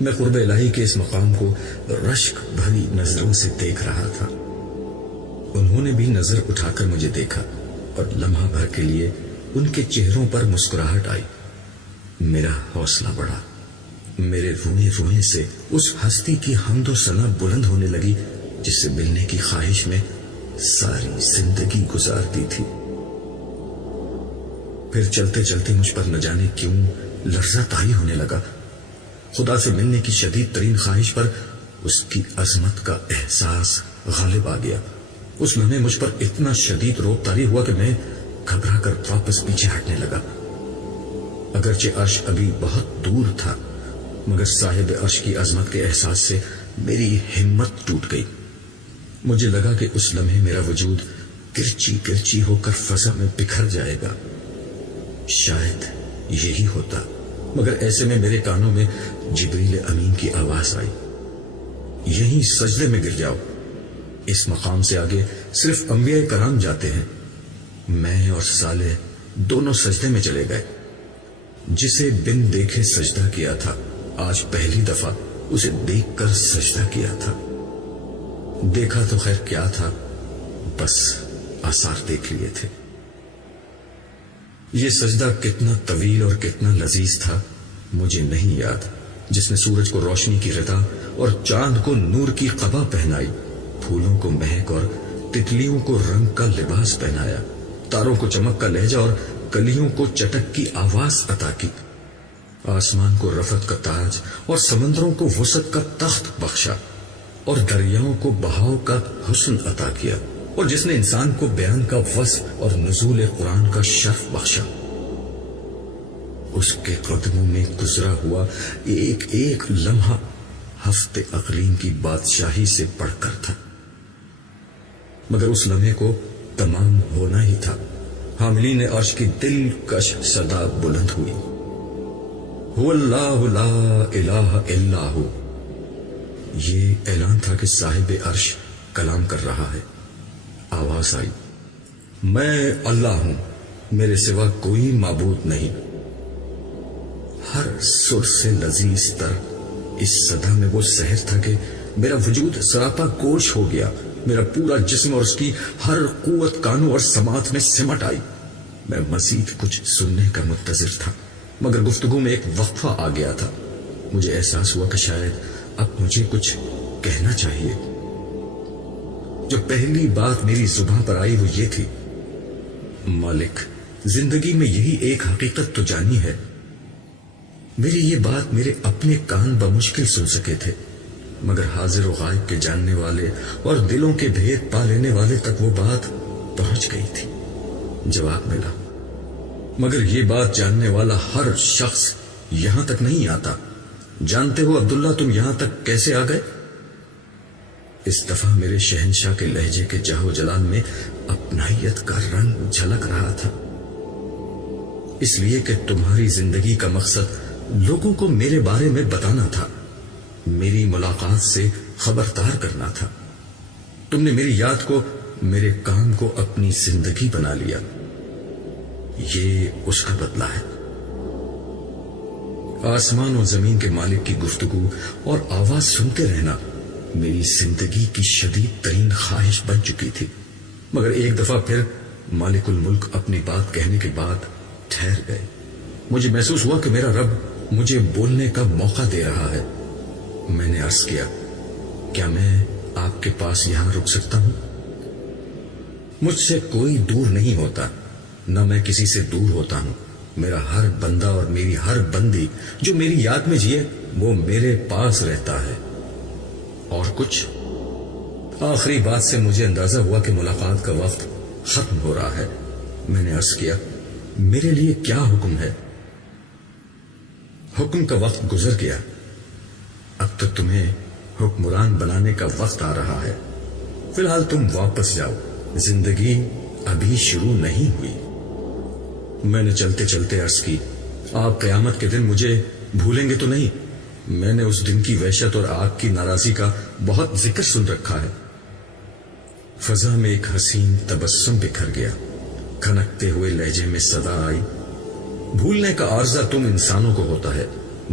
میں قرب الہی کے اس مقام کو رشک بھری نظروں سے دیکھ رہا تھا۔ انہوں نے بھی نظر اٹھا کر مجھے دیکھا اور لمحہ بھر کے لیے ان کے چہروں پر مسکراہٹ آئی۔ میرا حوصلہ بڑھا، میرے روئے روئے سے اس ہستی کی حمد و ثنا بلند ہونے لگی جس سے ملنے کی خواہش میں ساری زندگی گزار دی تھی۔ پھر چلتے چلتے مجھ پر نہ جانے کیوں لرزہ طاری ہونے لگا۔ خدا سے ملنے کی شدید ترین خواہش پر اس کی عظمت کا احساس غالب آ گیا۔ اس لمحے مجھ پر اتنا شدید روب طاری ہوا کہ میں گھبرا کر واپس پیچھے ہٹنے لگا۔ اگرچہ عرش ابھی بہت دور تھا، مگر صاحب عرش کی عظمت کے احساس سے میری ہمت ٹوٹ گئی۔ مجھے لگا کہ اس لمحے میرا وجود کرچی کرچی ہو کر فضا میں بکھر جائے گا۔ شاید یہی ہوتا، مگر ایسے میں میرے کانوں میں جبریل امین کی آواز آئی، یہیں سجدے میں گر جاؤ، اس مقام سے آگے صرف انبیاء کرام جاتے ہیں۔ میں اور صالح دونوں سجدے میں چلے گئے۔ جسے بن دیکھے سجدہ کیا تھا، آج پہلی دفعہ اسے دیکھ کر سجدہ کیا تھا۔ دیکھا تو خیر کیا تھا، بس آثار دیکھ لیے تھے۔ یہ سجدہ کتنا طویل اور کتنا لذیذ تھا مجھے نہیں یاد، جس نے سورج کو روشنی کی غطا اور چاند کو نور کی قبا پہنائی، پھولوں کو مہک اور تتلیوں کو رنگ کا لباس پہنایا، تاروں کو چمک کا لہجہ اور کلیوں کو چٹک کی آواز عطا کی، آسمان کو رفعت کا تاج اور سمندروں کو وسعت کا تخت بخشا، اور دریاؤں کو بہاؤ کا حسن عطا کیا، اور جس نے انسان کو بیان کا وصف اور نزول قرآن کا شرف بخشا۔ اس کے قدموں میں گزرا ہوا ایک ایک لمحہ ہفت اقلیم کی بادشاہی سے بڑھ کر تھا، مگر اس لمحے کو تمام ہونا ہی تھا۔ حاملین عرش کی دلکش صدا بلند ہوئی، هو اللہ لا الہ الا ہو۔ یہ اعلان تھا کہ صاحب عرش کلام کر رہا ہے۔ آواز آئی، میں اللہ ہوں، میرے سوا کوئی معبود نہیں۔ ہر سر سے لذیذ تر اس صدا میں وہ سحر تھا کہ میرا وجود سراپا گوش ہو گیا، میرا پورا جسم اور اس کی ہر قوت کانوں اور سماعت میں سمٹ آئی۔ میں مزید کچھ سننے کا منتظر تھا، مگر گفتگو میں ایک وقفہ آ گیا تھا۔ مجھے احساس ہوا کہ شاید اب مجھے کچھ کہنا چاہیے۔ جو پہلی بات میری زبان پر آئی وہ یہ تھی، مالک، زندگی میں یہی ایک حقیقت تو جانی ہے۔ میری یہ بات میرے اپنے کان بمشکل سن سکے تھے، مگر حاضر و غائب کے جاننے والے اور دلوں کے بھید پا لینے والے تک وہ بات پہنچ گئی تھی۔ جواب ملا، مگر یہ بات جاننے والا ہر شخص یہاں تک نہیں آتا۔ جانتے ہو عبداللہ تم یہاں تک کیسے آ گئے؟ اس دفعہ میرے شہنشاہ کے لہجے کے جاہ جلال میں اپنائیت کا رنگ جھلک رہا تھا۔ اس لیے کہ تمہاری زندگی کا مقصد لوگوں کو میرے بارے میں بتانا تھا، میری ملاقات سے خبردار کرنا تھا۔ تم نے میری یاد کو، میرے کام کو اپنی زندگی بنا لیا، یہ اس کا بدلہ ہے۔ آسمان و زمین کے مالک کی گفتگو اور آواز سنتے رہنا میری زندگی کی شدید ترین خواہش بن چکی تھی۔ مگر ایک دفعہ پھر مالک الملک اپنی بات کہنے کے بعد ٹھہر گئے۔ مجھے محسوس ہوا کہ میرا رب مجھے بولنے کا موقع دے رہا ہے۔ میں نے عرض کیا، کیا میں آپ کے پاس یہاں رک سکتا ہوں؟ مجھ سے کوئی دور نہیں ہوتا، نہ میں کسی سے دور ہوتا ہوں۔ میرا ہر بندہ اور میری ہر بندی جو میری یاد میں جیے وہ میرے پاس رہتا ہے۔ اور کچھ؟ آخری بات سے مجھے اندازہ ہوا کہ ملاقات کا وقت ختم ہو رہا ہے۔ میں نے عرض کیا، میرے لیے کیا حکم ہے؟ حکم کا وقت گزر گیا، اب تو تمہیں حکمران بنانے کا وقت آ رہا ہے۔ فی الحال تم واپس جاؤ، زندگی ابھی شروع نہیں ہوئی۔ میں نے چلتے چلتے عرض کی، آپ قیامت کے دن مجھے بھولیں گے تو نہیں؟ میں نے اس دن کی وحشت اور آگ کی ناراضی کا بہت ذکر سن رکھا ہے۔ فضا میں ایک حسین تبسم بکھر گیا، کھنکتے ہوئے لہجے میں صدا آئی، بھولنے کا عارضہ تم انسانوں کو ہوتا ہے،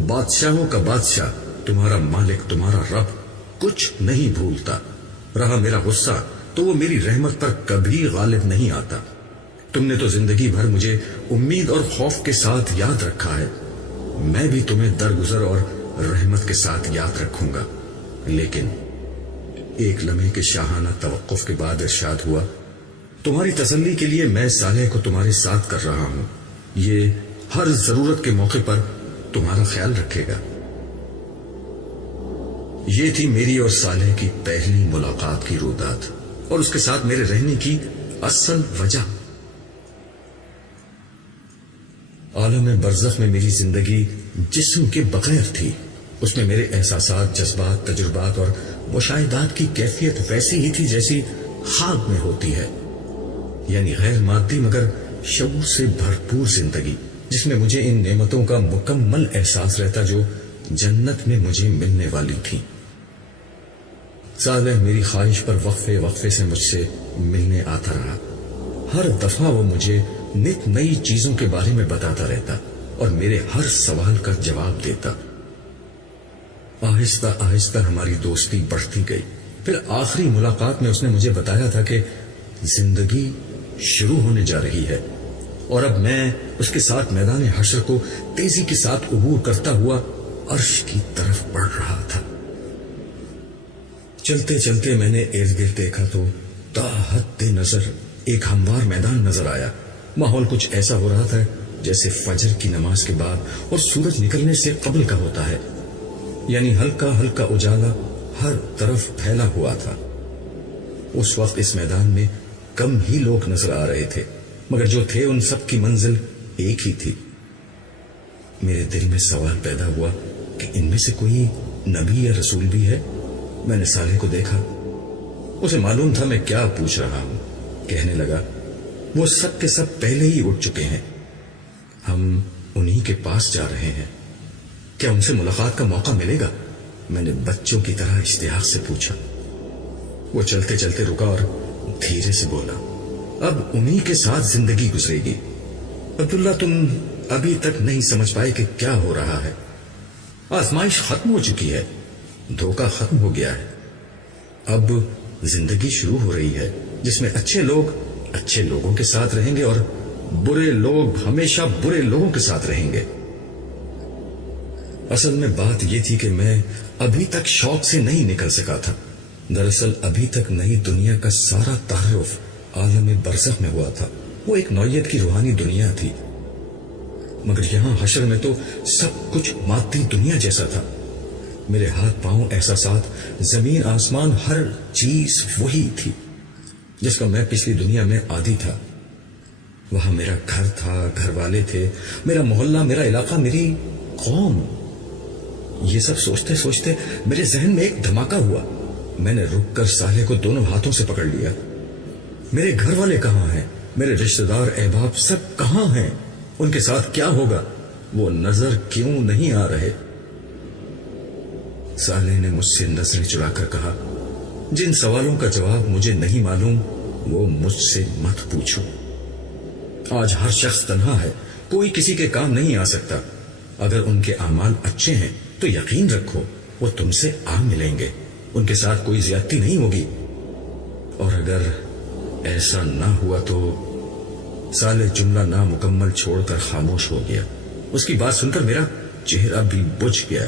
بادشاہوں کا بادشاہ تمہارا مالک تمہارا رب کچھ نہیں بھولتا۔ رہا میرا غصہ تو وہ میری رحمت پر کبھی غالب نہیں آتا۔ تم نے تو زندگی بھر مجھے امید اور خوف کے ساتھ یاد رکھا ہے، میں بھی تمہیں درگزر اور رحمت کے ساتھ یاد رکھوں گا۔ لیکن ایک لمحے کے شاہانہ توقف کے بعد ارشاد ہوا، تمہاری تسلی کے لیے میں صالح کو تمہارے ساتھ کر رہا ہوں، یہ ہر ضرورت کے موقع پر تمہارا خیال رکھے گا۔ یہ تھی میری اور صالح کی پہلی ملاقات کی رویداد اور اس کے ساتھ میرے رہنے کی اصل وجہ۔ عالم برزخ میں میری زندگی جسم کے بغیر تھی، اس میں میرے احساسات، جذبات، تجربات اور مشاہدات کی کیفیت ویسی ہی تھی جیسی خواب میں ہوتی ہے، یعنی غیر مادی مگر شعور سے بھرپور زندگی، جس میں مجھے ان نعمتوں کا مکمل احساس رہتا جو جنت میں مجھے ملنے والی تھی۔ صالح میری خواہش پر وقفے وقفے سے مجھ سے ملنے آتا رہا۔ ہر دفعہ وہ مجھے نت نئی چیزوں کے بارے میں بتاتا رہتا اور میرے ہر سوال کا جواب دیتا۔ آہستہ آہستہ ہماری دوستی بڑھتی گئی۔ پھر آخری ملاقات میں اس نے مجھے بتایا تھا کہ زندگی شروع ہونے جا رہی ہے اور اب میں اس کے ساتھ میدان حشر کو تیزی کے ساتھ عبور کرتا ہوا عرش کی طرف بڑھ رہا تھا۔ چلتے چلتے میں نے ارد گرد دیکھا تو تا حد نظر ایک ہموار میدان نظر آیا۔ ماحول کچھ ایسا ہو رہا تھا جیسے فجر کی نماز کے بعد اور سورج نکلنے سے قبل کا ہوتا ہے، یعنی ہلکا ہلکا اجالا ہر طرف پھیلا ہوا تھا۔ اس وقت اس میدان میں کم ہی لوگ نظر آ رہے تھے، مگر جو تھے ان سب کی منزل ایک ہی تھی۔ میرے دل میں سوال پیدا ہوا کہ ان میں سے کوئی نبی یا رسول بھی ہے؟ میں نے صالح کو دیکھا، اسے معلوم تھا میں کیا پوچھ رہا ہوں۔ کہنے لگا، وہ سب کے سب پہلے ہی اٹھ چکے ہیں، ہم انہی کے پاس جا رہے ہیں، کیا ان سے ملاقات کا موقع ملے گا؟ میں نے بچوں کی طرح اشتیاق سے پوچھا۔ وہ چلتے چلتے رکا اور دھیرے سے بولا، اب انہی کے ساتھ زندگی گزرے گی۔ عبداللہ، تم ابھی تک نہیں سمجھ پائے کہ کیا ہو رہا ہے۔ آزمائش ختم ہو چکی ہے، دھوکہ ختم ہو گیا ہے، اب زندگی شروع ہو رہی ہے جس میں اچھے لوگ اچھے لوگوں کے ساتھ رہیں گے اور برے لوگ ہمیشہ برے لوگوں کے ساتھ رہیں گے۔ اصل میں بات یہ تھی کہ میں ابھی تک شوق سے نہیں نکل سکا تھا۔ دراصل ابھی تک نئی دنیا کا سارا تعارف عالم برزخ میں ہوا تھا، وہ ایک نوعیت کی روحانی دنیا تھی، مگر یہاں حشر میں تو سب کچھ مادی دنیا جیسا تھا۔ میرے ہاتھ پاؤں، احساسات، زمین آسمان، ہر چیز وہی تھی جس کا میں پچھلی دنیا میں عادی تھا۔ وہاں میرا گھر تھا، گھر والے تھے، میرا محلہ، میرا علاقہ، میری قوم۔ یہ سب سوچتے سوچتے میرے ذہن میں ایک دھماکہ ہوا۔ میں نے رک کر صالح کو دونوں ہاتھوں سے پکڑ لیا۔ میرے گھر والے کہاں ہیں؟ میرے رشتہ دار، احباب سب کہاں ہیں؟ ان کے ساتھ کیا ہوگا؟ وہ نظر کیوں نہیں آ رہے؟ صالح نے مجھ سے نظریں چڑا کر کہا، جن سوالوں کا جواب مجھے نہیں معلوم وہ مجھ سے مت پوچھو۔ آج ہر شخص تنہا ہے، کوئی کسی کے کام نہیں آ سکتا۔ اگر ان کے اعمال اچھے ہیں تو یقین رکھو وہ تم سے آ ملیں گے، ان کے ساتھ کوئی زیادتی نہیں ہوگی، اور اگر ایسا نہ ہوا تو صالح جملہ نامکمل چھوڑ کر خاموش ہو گیا. اس کی بات سن کر میرا چہرہ بھی بجھ گیا.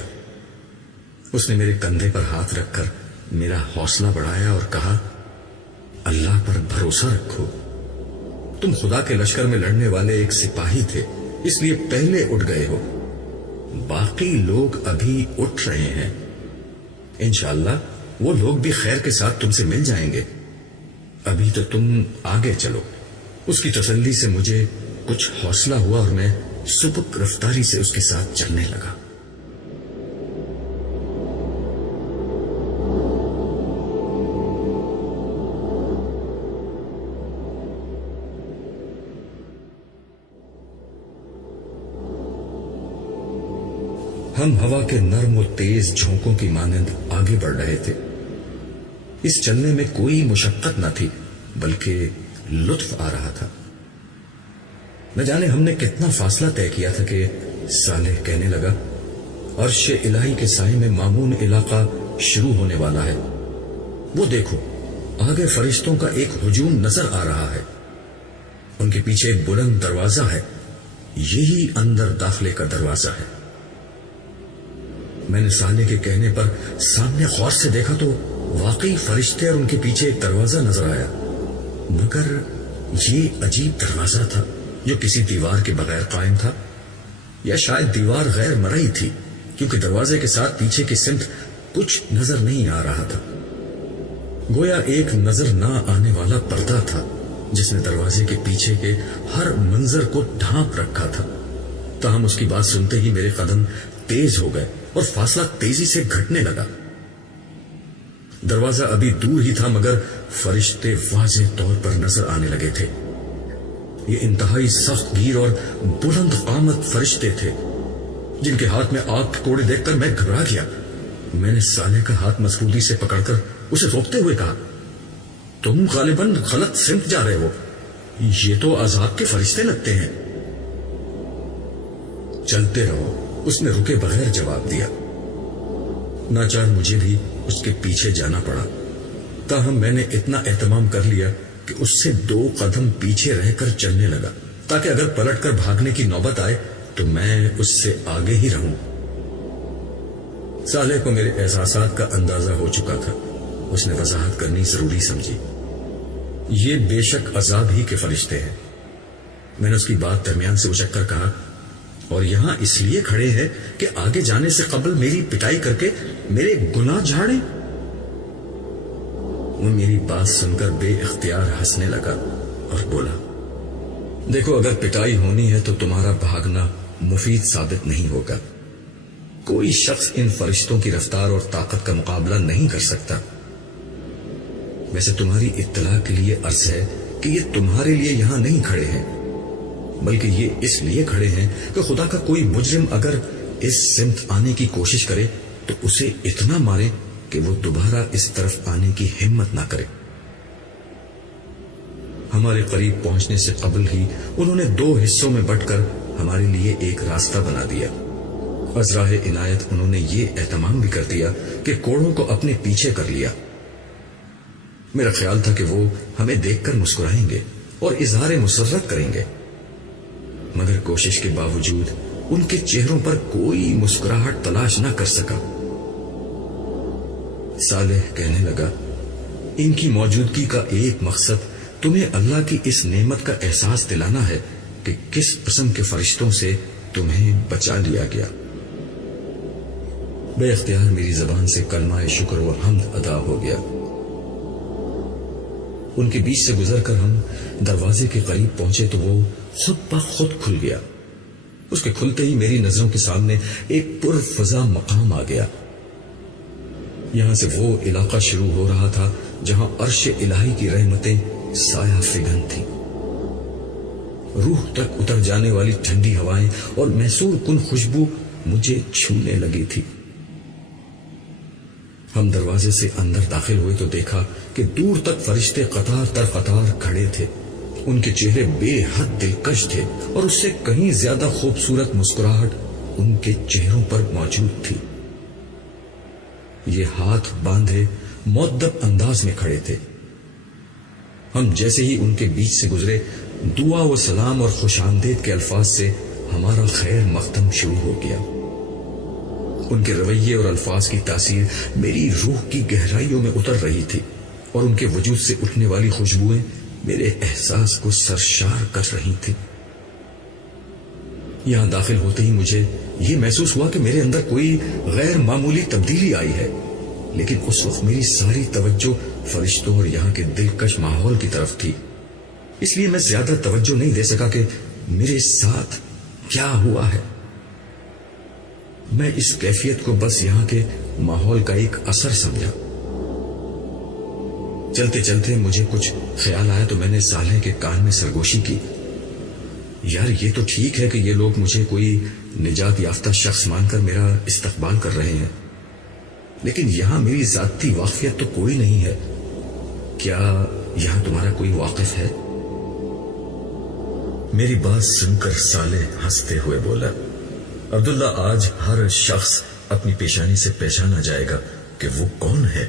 اس نے میرے کندھے پر ہاتھ رکھ کر میرا حوصلہ بڑھایا اور کہا, اللہ پر بھروسہ رکھو. تم خدا کے لشکر میں لڑنے والے ایک سپاہی تھے, اس لیے پہلے اٹھ گئے ہو. باقی لوگ ابھی اٹھ رہے ہیں. انشاءاللہ وہ لوگ بھی خیر کے ساتھ تم سے مل جائیں گے. ابھی تو تم آگے چلو. اس کی تسلی سے مجھے کچھ حوصلہ ہوا اور میں سبک رفتاری سے اس کے ساتھ چلنے لگا. ہم ہوا کے نرم و تیز جھونکوں کی مانند آگے بڑھ رہے تھے. اس چلنے میں کوئی مشقت نہ تھی بلکہ لطف آ رہا تھا. نہ جانے ہم نے کتنا فاصلہ طے کیا تھا کہ صالح کہنے لگا, عرش الہی کے سائے میں مامون علاقہ شروع ہونے والا ہے. وہ دیکھو, آگے فرشتوں کا ایک ہجوم نظر آ رہا ہے. ان کے پیچھے ایک بلند دروازہ ہے. یہی اندر داخلے کا دروازہ ہے. میں نے صالح کے کہنے پر سامنے غور سے دیکھا تو واقعی فرشتے اور ان کے پیچھے ایک دروازہ نظر آیا, مگر یہ عجیب دروازہ تھا جو کسی دیوار کے بغیر قائم تھا, یا شاید دیوار غیر مرئی تھی کیونکہ دروازے کے ساتھ پیچھے کی سمت کچھ نظر نہیں آ رہا تھا. گویا ایک نظر نہ آنے والا پردہ تھا جس نے دروازے کے پیچھے کے ہر منظر کو ڈھانپ رکھا تھا. تاہم اس کی بات سنتے ہی میرے قدم تیز ہو گئے اور فاصلہ تیزی سے گھٹنے لگا. دروازہ ابھی دور ہی تھا مگر فرشتے واضح طور پر نظر آنے لگے تھے. یہ انتہائی سخت گیر اور بلند قامت فرشتے تھے جن کے ہاتھ میں آگ کے کوڑے دیکھ کر میں گھبرا گیا. میں نے صالح کا ہاتھ مضبوطی سے پکڑ کر اسے روکتے ہوئے کہا, تم غالباً غلط سمت جا رہے ہو. یہ تو عذاب کے فرشتے لگتے ہیں. چلتے رہو, اس نے رکے بغیر جواب دیا. ناچار مجھے بھی اس کے پیچھے جانا پڑا. تاہم میں نے اتنا اہتمام کر لیا کہ اس سے 2 قدم پیچھے رہ کر چلنے لگا تاکہ اگر پلٹ کر بھاگنے کی نوبت آئے تو میں اس سے آگے ہی رہوں. صالح کو میرے احساسات کا اندازہ ہو چکا تھا. اس نے وضاحت کرنی ضروری سمجھی. یہ بے شک عذاب ہی کے فرشتے ہیں. میں نے اس کی بات درمیان سے اچک کر کہا, اور یہاں اس لیے کھڑے ہیں کہ آگے جانے سے قبل میری پٹائی کر کے میرے گناہ جھاڑیں. وہ میری بات سن کر بے اختیار ہنسنے لگا اور بولا, دیکھو اگر پٹائی ہونی ہے تو تمہارا بھاگنا مفید ثابت نہیں ہوگا. کوئی شخص ان فرشتوں کی رفتار اور طاقت کا مقابلہ نہیں کر سکتا. ویسے تمہاری اطلاع کے لیے عرض ہے کہ یہ تمہارے لیے یہاں نہیں کھڑے ہیں بلکہ یہ اس لیے کھڑے ہیں کہ خدا کا کوئی مجرم اگر اس سمت آنے کی کوشش کرے تو اسے اتنا مارے کہ وہ دوبارہ اس طرف آنے کی ہمت نہ کرے. ہمارے قریب پہنچنے سے قبل ہی انہوں نے 2 حصوں میں بٹ کر ہمارے لیے ایک راستہ بنا دیا. از راہ عنایت انہوں نے یہ اہتمام بھی کر دیا کہ کوڑوں کو اپنے پیچھے کر لیا. میرا خیال تھا کہ وہ ہمیں دیکھ کر مسکرائیں گے اور اظہار مسرت کریں گے, مگر کوشش کے باوجود ان کے چہروں پر کوئی مسکراہٹ تلاش نہ کر سکا. صالح کہنے لگا, ان کی موجودگی کا ایک مقصد تمہیں اللہ کی اس نعمت کا احساس دلانا ہے کہ کس قسم کے فرشتوں سے تمہیں بچا لیا گیا. بے اختیار میری زبان سے کلمہ شکر و حمد ادا ہو گیا. ان کے بیچ سے گزر کر ہم دروازے کے قریب پہنچے تو وہ خود بخود کھل گیا. اس کے کھلتے ہی میری نظروں کے سامنے ایک پرفضا مقام آ گیا. یہاں سے وہ علاقہ شروع ہو رہا تھا جہاں عرش الہی کی رحمتیں سایہ فگن تھی. روح تک اتر جانے والی ٹھنڈی ہوائیں اور محسور کن خوشبو مجھے چھونے لگی تھی. ہم دروازے سے اندر داخل ہوئے تو دیکھا کہ دور تک فرشتے قطار در قطار کھڑے تھے. ان کے چہرے بے حد دلکش تھے اور اس سے کہیں زیادہ خوبصورت مسکراہٹ ان کے چہروں پر موجود تھی. یہ ہاتھ باندھے مؤدب انداز میں کھڑے تھے. ہم جیسے ہی ان کے بیچ سے گزرے، دعا و سلام اور خوش آمدید کے الفاظ سے ہمارا خیر مقدم شروع ہو گیا۔ ان کے رویے اور الفاظ کی تاثیر میری روح کی گہرائیوں میں اتر رہی تھی، اور ان کے وجود سے اٹھنے والی خوشبوئیں میرے احساس کو سرشار کر رہی تھی۔ یہاں داخل ہوتے ہی مجھے یہ محسوس ہوا کہ میرے اندر کوئی غیر معمولی تبدیلی آئی ہے، لیکن اس وقت میری ساری توجہ فرشتوں اور یہاں کے دلکش ماحول کی طرف تھی، اس لیے میں زیادہ توجہ نہیں دے سکا کہ میرے ساتھ کیا ہوا ہے۔ میں اس کیفیت کو بس یہاں کے ماحول کا ایک اثر سمجھا۔ چلتے چلتے مجھے کچھ خیال آیا تو میں نے صالح کے کان میں سرگوشی کی، یار یہ تو ٹھیک ہے کہ یہ لوگ مجھے کوئی نجات یافتہ شخص مان کر میرا استقبال کر رہے ہیں، لیکن یہاں میری ذاتی واقفیت تو کوئی نہیں ہے، کیا یہاں تمہارا کوئی واقف ہے؟ میری بات سن کر صالح ہنستے ہوئے بولا، عبداللہ آج ہر شخص اپنی پیشانی سے پہچانا جائے گا کہ وہ کون ہے۔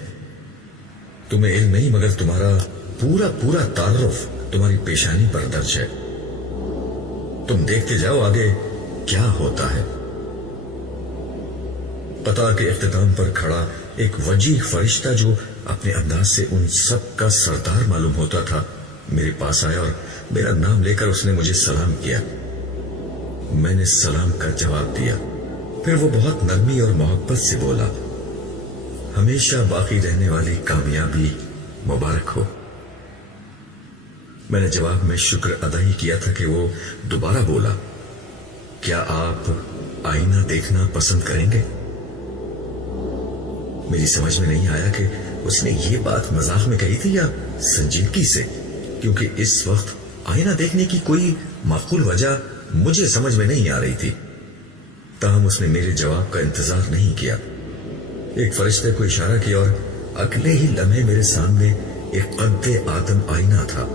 تمہیں علم نہیں مگر تمہارا پورا تعارف تمہاری پیشانی پر درج ہے۔ تم دیکھتے جاؤ آگے کیا ہوتا ہے۔ قطار کے اختتام پر کھڑا ایک وجیح فرشتہ جو اپنے انداز سے ان سب کا سردار معلوم ہوتا تھا میرے پاس آیا اور میرا نام لے کر اس نے مجھے سلام کیا۔ میں نے سلام کا جواب دیا، پھر وہ بہت نرمی اور محبت سے بولا، ہمیشہ باقی رہنے والی کامیابی مبارک ہو۔ میں نے جواب میں شکر ادا ہی کیا تھا کہ وہ دوبارہ بولا، کیا آپ آئینہ دیکھنا پسند کریں گے؟ میری سمجھ میں نہیں آیا کہ اس نے یہ بات مذاق میں کہی تھی یا سنجیدگی سے، کیونکہ اس وقت آئینہ دیکھنے کی کوئی معقول وجہ مجھے سمجھ میں نہیں آ رہی تھی۔ تاہم اس نے میرے جواب کا انتظار نہیں کیا، ایک فرشتے کو اشارہ کیا اور اگلے ہی لمحے میرے سامنے ایک قد آدم آئینہ تھا۔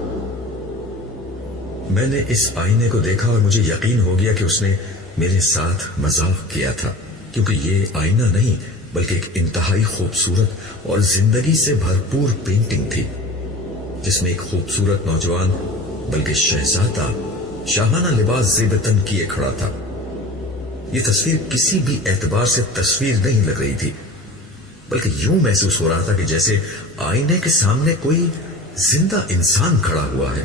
میں نے اس آئینے کو دیکھا اور مجھے یقین ہو گیا کہ اس نے میرے ساتھ مذاق کیا تھا، کیونکہ یہ آئینہ نہیں بلکہ ایک انتہائی خوبصورت اور زندگی سے بھرپور پینٹنگ تھی، جس میں ایک خوبصورت نوجوان بلکہ شہزادہ شاہانہ لباس زیب تن کیے کھڑا تھا۔ یہ تصویر کسی بھی اعتبار سے تصویر نہیں لگ رہی تھی، بلکہ یوں محسوس ہو رہا تھا کہ جیسے آئینے کے سامنے کوئی زندہ انسان کھڑا ہوا ہے۔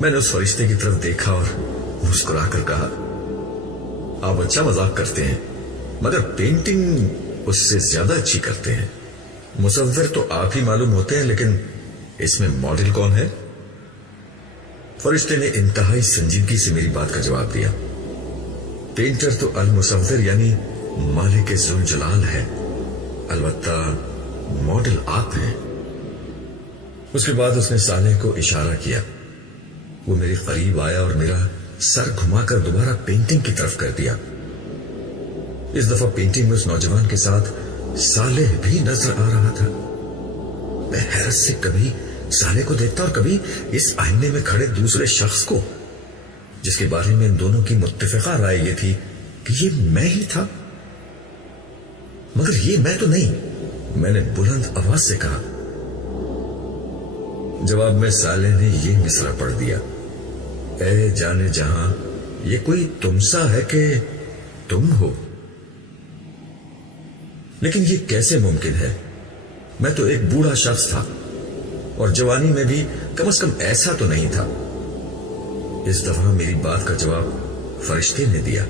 میں نے اس فرشتے کی طرف دیکھا اور مسکرا کر کہا، آپ اچھا مذاق کرتے ہیں مگر پینٹنگ اس سے زیادہ اچھی کرتے ہیں۔ مصور تو آپ ہی معلوم ہوتے ہیں، لیکن اس میں ماڈل کون ہے؟ فرشتے نے انتہائی سنجیدگی سے میری بات کا جواب دیا، پینٹر تو المصور یعنی مالک ذوالجلال ہے، البتہ ماڈل آپ ہیں۔ اس کے بعد اس نے صالح کو اشارہ کیا، وہ میرے قریب آیا اور میرا سر گھما کر دوبارہ پینٹنگ کی طرف کر دیا۔ اس دفعہ پینٹنگ میں اس نوجوان کے ساتھ صالح بھی نظر آ رہا تھا۔ میں حیرت سے کبھی صالح کو دیکھتا اور کبھی اس آئینے میں کھڑے دوسرے شخص کو، جس کے بارے میں ان دونوں کی متفقہ رائے یہ تھی کہ یہ میں ہی تھا، مگر یہ میں تو نہیں۔ میں نے بلند آواز سے کہا۔ جواب میں صالح نے یہ مصرع پڑھ دیا، اے جانے جہاں یہ کوئی تم سا ہے کہ تم ہو؟ لیکن یہ کیسے ممکن ہے؟ میں تو ایک بوڑھا شخص تھا اور جوانی میں بھی کم از کم ایسا تو نہیں تھا۔ اس دفعہ میری بات کا جواب فرشتے نے دیا،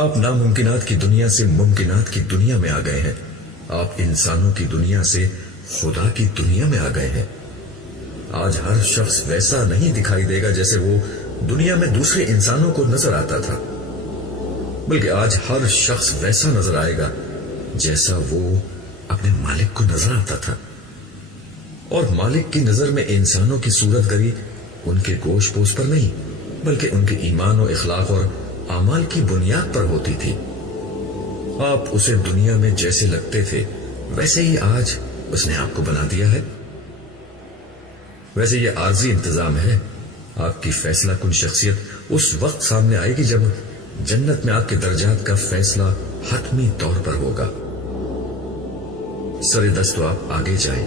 آپ ناممکنات کی دنیا سے ممکنات کی دنیا میں آ گئے ہیں، آپ انسانوں کی دنیا سے خدا کی دنیا میں آ گئے ہیں۔ آج ہر شخص ویسا نہیں دکھائی دے گا جیسے وہ دنیا میں دوسرے انسانوں کو نظر آتا تھا، بلکہ آج ہر شخص ویسا نظر آئے گا جیسا وہ اپنے مالک کو نظر آتا تھا۔ اور مالک کی نظر میں انسانوں کی صورت گری ان کے گوشت پوش پر نہیں بلکہ ان کے ایمان و اخلاق اور اعمال کی بنیاد پر ہوتی تھی۔ آپ اسے دنیا میں جیسے لگتے تھے ویسے ہی آج اس نے آپ کو بنا دیا ہے۔ ویسے یہ عارضی انتظام ہے، آپ کی فیصلہ کن شخصیت اس وقت سامنے آئے گی جب جنت میں آپ کے درجات کا فیصلہ حتمی طور پر ہوگا۔ سر دست تو آپ آگے جائیں،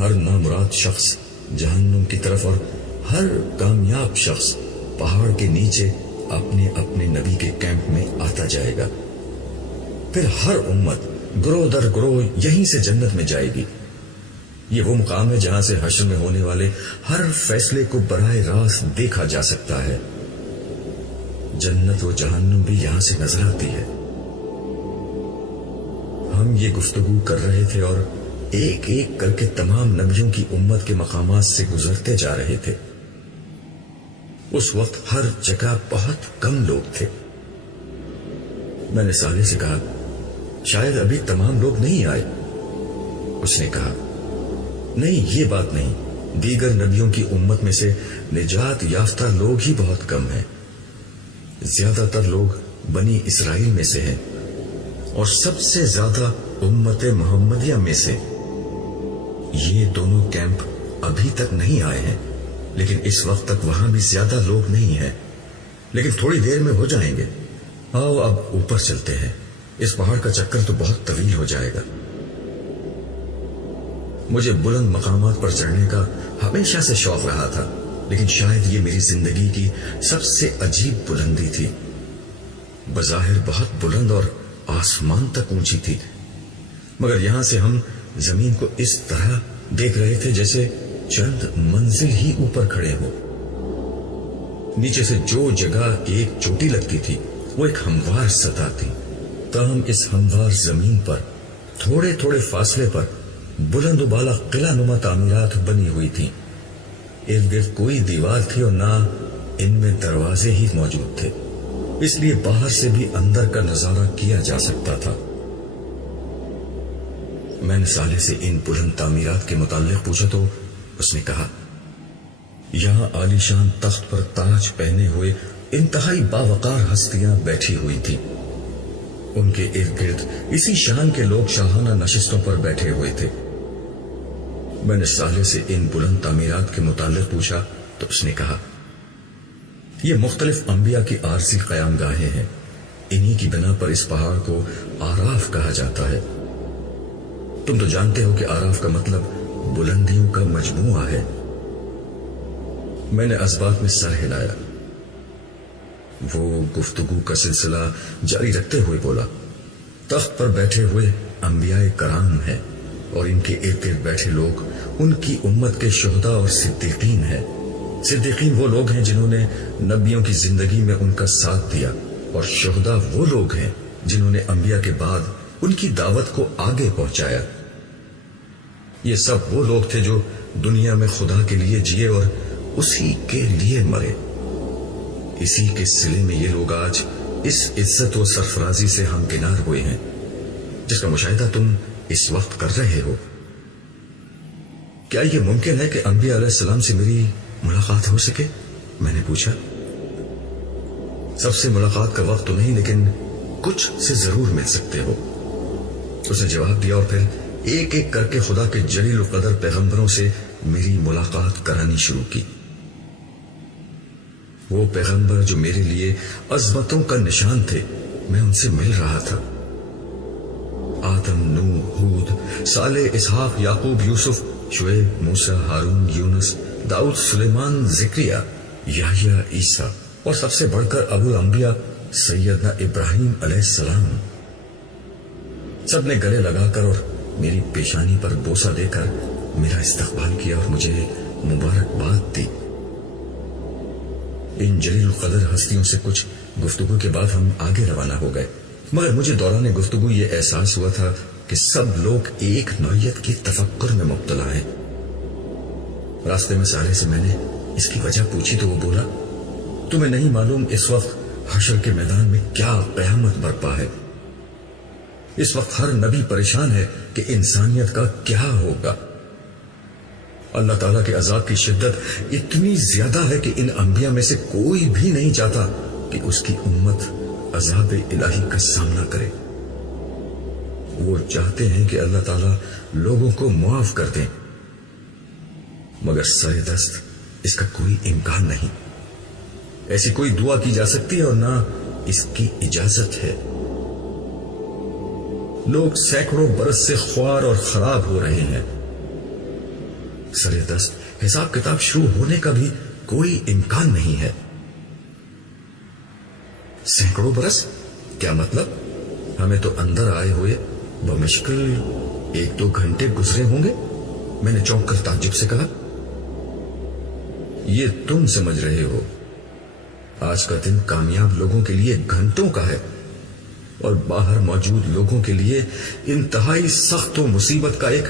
ہر نامراد شخص جہنم کی طرف اور ہر کامیاب شخص پہاڑ کے نیچے اپنے اپنے نبی کے کیمپ میں آتا جائے گا. پھر ہر امت گروہ در گروہ یہیں سے جنت میں جائے گی. یہ وہ مقام ہے جہاں سے حشر میں ہونے والے ہر فیصلے کو براہ راست دیکھا جا سکتا ہے. جنت و جہنم بھی یہاں سے نظر آتی ہے. ہم یہ گفتگو کر رہے تھے اور ایک ایک کر کے تمام نبیوں کی امت کے مقامات سے گزرتے جا رہے تھے. اس وقت ہر جگہ بہت کم لوگ تھے. میں نے صالح سے کہا شاید ابھی تمام لوگ نہیں آئے. اس نے کہا نہیں، یہ بات نہیں، دیگر نبیوں کی امت میں سے نجات یافتہ لوگ ہی بہت کم ہیں. زیادہ تر لوگ بنی اسرائیل میں سے ہیں اور سب سے زیادہ امت محمدیہ میں سے. یہ دونوں کیمپ ابھی تک نہیں آئے ہیں، لیکن اس وقت تک وہاں بھی زیادہ لوگ نہیں ہیں، لیکن تھوڑی دیر میں ہو جائیں گے. آؤ اب اوپر چلتے ہیں، اس پہاڑ کا چکر تو بہت طویل ہو جائے گا. مجھے بلند مقامات پر چڑھنے کا ہمیشہ سے شوق رہا تھا، لیکن شاید یہ میری زندگی کی سب سے عجیب بلندی تھی. بظاہر بہت بلند اور آسمان تک اونچی تھی، مگر یہاں سے ہم زمین کو اس طرح دیکھ رہے تھے جیسے چند منزل ہی اوپر کھڑے ہو. نیچے سے جو جگہ ایک چوٹی لگتی تھی وہ ایک ہموار سطح تھی. تاہم اس ہموار زمین پر تھوڑے تھوڑے فاصلے پر بلند و بالا قلعہ نما تعمیرات بنی ہوئی تھی. ارد گرد کوئی دیوار تھی اور نہ ان میں دروازے ہی موجود تھے، اس لیے باہر سے بھی اندر کا نظارہ کیا جا سکتا تھا. میں نے صالح سے ان بلند تعمیرات کے متعلق پوچھا تو اس نے کہا یہاں عالی شان تخت پر تاج پہنے ہوئے انتہائی باوقار ہستیاں بیٹھی ہوئی تھیں. ان کے ارد گرد اسی شان کے لوگ شاہانہ نشستوں پر بیٹھے ہوئے تھے. میں نے صالح سے ان بلند تعمیرات کے متعلق پوچھا تو اس نے کہا یہ مختلف انبیاء کی عارضی قیام گاہیں ہیں. انہی کی بنا پر اس پہاڑ کو آراف کہا جاتا ہے. تم تو جانتے ہو کہ آراف کا مطلب بلندیوں کا مجموعہ ہے. میں نے اسباق میں سر ہلایا. وہ گفتگو کا سلسلہ جاری رکھتے ہوئے بولا تخت پر بیٹھے ہوئے انبیاء کرام ہیں اور ان کے ارد گرد بیٹھے لوگ ان کی امت کے شہداء اور صدیقین ہیں. صدیقین وہ لوگ ہیں جنہوں نے نبیوں کی زندگی میں ان کا ساتھ دیا، اور شہداء وہ لوگ ہیں جنہوں نے انبیاء کے بعد ان کی دعوت کو آگے پہنچایا. یہ سب وہ لوگ تھے جو دنیا میں خدا کے لیے جیے اور اسی کے لیے مرے. اسی کے صلے میں یہ لوگ آج اس عزت و سرفرازی سے ہمکنار ہوئے ہیں جس کا مشاہدہ تم اس وقت کر رہے ہو. کیا یہ ممکن ہے کہ انبیاء علیہ السلام سے میری ملاقات ہو سکے؟ میں نے پوچھا. سب سے ملاقات کا وقت تو نہیں، لیکن کچھ سے ضرور مل سکتے ہو. اس نے جواب دیا اور پھر ایک ایک کر کے خدا کے جلیل القدر پیغمبروں سے میری ملاقات کرانے شروع کی. وہ پیغمبر جو میرے لیے عظمتوں کا نشان تھے، میں ان سے مل رہا تھا. آدم، نوح، ہود، صالح، اسحاق، یعقوب، یوسف، شعیب، موسیٰ، ہارون، یونس، داؤد، سلیمان، زکریا، یحییٰ، عیسیٰ اور سب سے بڑھ کر ابو الانبیاء سیدنا ابراہیم علیہ السلام. سب نے گلے لگا کر اور میری پیشانی پر بوسہ دے کر میرا استقبال کیا اور مجھے مبارکباد دی. ان جلیل القدر ہستیوں سے کچھ گفتگو کے بعد ہم آگے روانہ ہو گئے، مگر مجھے دوران گفتگو یہ احساس ہوا تھا کہ سب لوگ ایک نوعیت کی تفکر میں مبتلا ہیں. راستے میں صالح سے میں نے اس کی وجہ پوچھی تو وہ بولا تمہیں نہیں معلوم اس وقت حشر کے میدان میں کیا قیامت برپا ہے. اس وقت ہر نبی پریشان ہے کہ انسانیت کا کیا ہوگا. اللہ تعالیٰ کے عذاب کی شدت اتنی زیادہ ہے کہ ان انبیاء میں سے کوئی بھی نہیں چاہتا کہ اس کی امت عذاب الہی کا سامنا کرے. وہ چاہتے ہیں کہ اللہ تعالیٰ لوگوں کو معاف کر دیں، مگر سر دست اس کا کوئی امکان نہیں. ایسی کوئی دعا کی جا سکتی ہے اور نہ اس کی اجازت ہے. لوگ سینکڑوں برس سے خوار اور خراب ہو رہے ہیں. سر دست حساب کتاب شروع ہونے کا بھی کوئی امکان نہیں ہے۔ سینکڑوں برس؟ کیا مطلب؟ ہمیں تو اندر آئے ہوئے بمشکل 1-2 گھنٹے گزرے ہوں گے، میں نے چونک کر تعجب سے کہا۔ یہ تم سمجھ رہے ہو، آج کا دن کامیاب لوگوں کے لیے گھنٹوں کا ہے اور باہر موجود لوگوں کے لیے انتہائی سخت و مصیبت کا ایک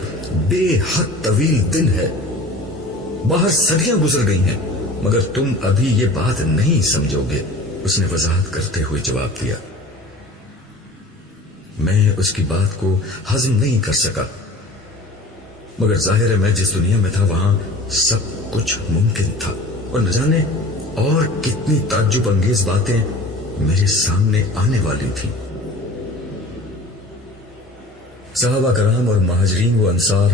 بے حد طویل دن ہے۔ باہر صدیاں گزر گئی ہیں مگر تم ابھی یہ بات نہیں سمجھو گے، اس نے وضاحت کرتے ہوئے جواب دیا۔ میں اس کی بات کو ہضم نہیں کر سکا، مگر ظاہر ہے میں جس دنیا میں تھا وہاں سب کچھ ممکن تھا اور نہ جانے اور کتنی تعجب انگیز باتیں میرے سامنے آنے والی تھی۔ صحابہ کرام اور مہاجرین و انصار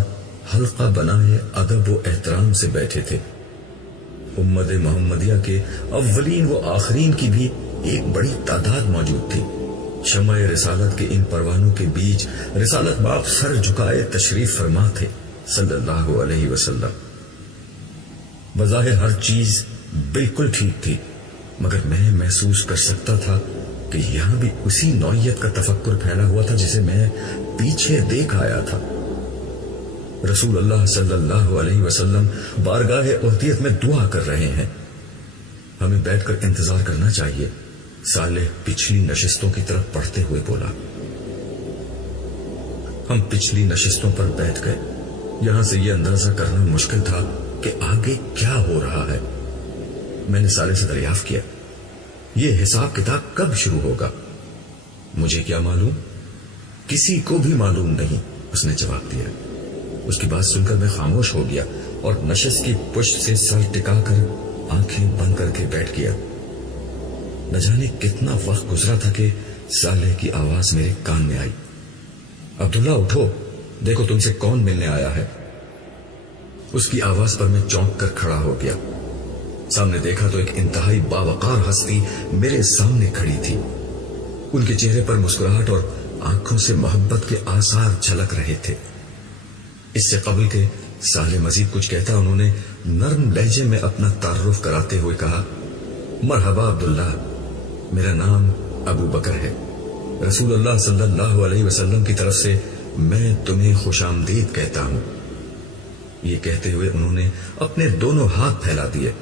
حلقہ بنائے ادب و احترام سے بیٹھے تھے۔ امت محمدیہ کے اولین و آخرین کی بھی ایک بڑی تعداد موجود تھی۔ شمع رسالت کے ان پروانوں کے بیچ رسالت باپ سر جھکائے تشریف فرما تھے صلی اللہ علیہ وسلم۔ بظاہر ہر چیز بالکل ٹھیک تھی مگر میں محسوس کر سکتا تھا کہ یہاں بھی اسی نوعیت کا تفکر پھیلا ہوا تھا جسے میں پیچھے دیکھ آیا تھا۔ رسول اللہ صلی اللہ علیہ وسلم بارگاہ احدیت میں دعا کر رہے ہیں، ہمیں بیٹھ کر انتظار کرنا چاہیے، صالح پچھلی نشستوں کی طرف بڑھتے ہوئے بولا۔ ہم پچھلی نشستوں پر بیٹھ گئے۔ یہاں سے یہ اندازہ کرنا مشکل تھا کہ آگے کیا ہو رہا ہے۔ میں نے صالح سے دریافت کیا، یہ حساب کتاب کب شروع ہوگا؟ مجھے کیا معلوم، کسی کو بھی معلوم نہیں، اس نے جواب دیا۔ اس کی بات سن کر میں خاموش ہو گیا اور نشست کی پشت سے سر ٹکا کر آنکھیں بند کر کے بیٹھ گیا۔ نہ جانے کتنا وقت گزرا تھا کہ صالح کی آواز میرے کان میں آئی، عبداللہ اٹھو، دیکھو تم سے کون ملنے آیا ہے۔ اس کی آواز پر میں چونک کر کھڑا ہو گیا۔ سامنے دیکھا تو ایک انتہائی باوقار ہستی میرے سامنے کھڑی تھی۔ ان کے چہرے پر مسکراہٹ اور آنکھوں سے محبت کے آثار جھلک رہے تھے۔ اس سے قبل کہ صالح مزید کچھ کہتا انہوں نے نرم لہجے میں اپنا تعارف کراتے ہوئے کہا، مرحبا عبداللہ، میرا نام ابو بکر ہے، رسول اللہ صلی اللہ علیہ وسلم کی طرف سے میں تمہیں خوش آمدید کہتا ہوں۔ یہ کہتے ہوئے انہوں نے اپنے دونوں ہاتھ پھیلا دیے۔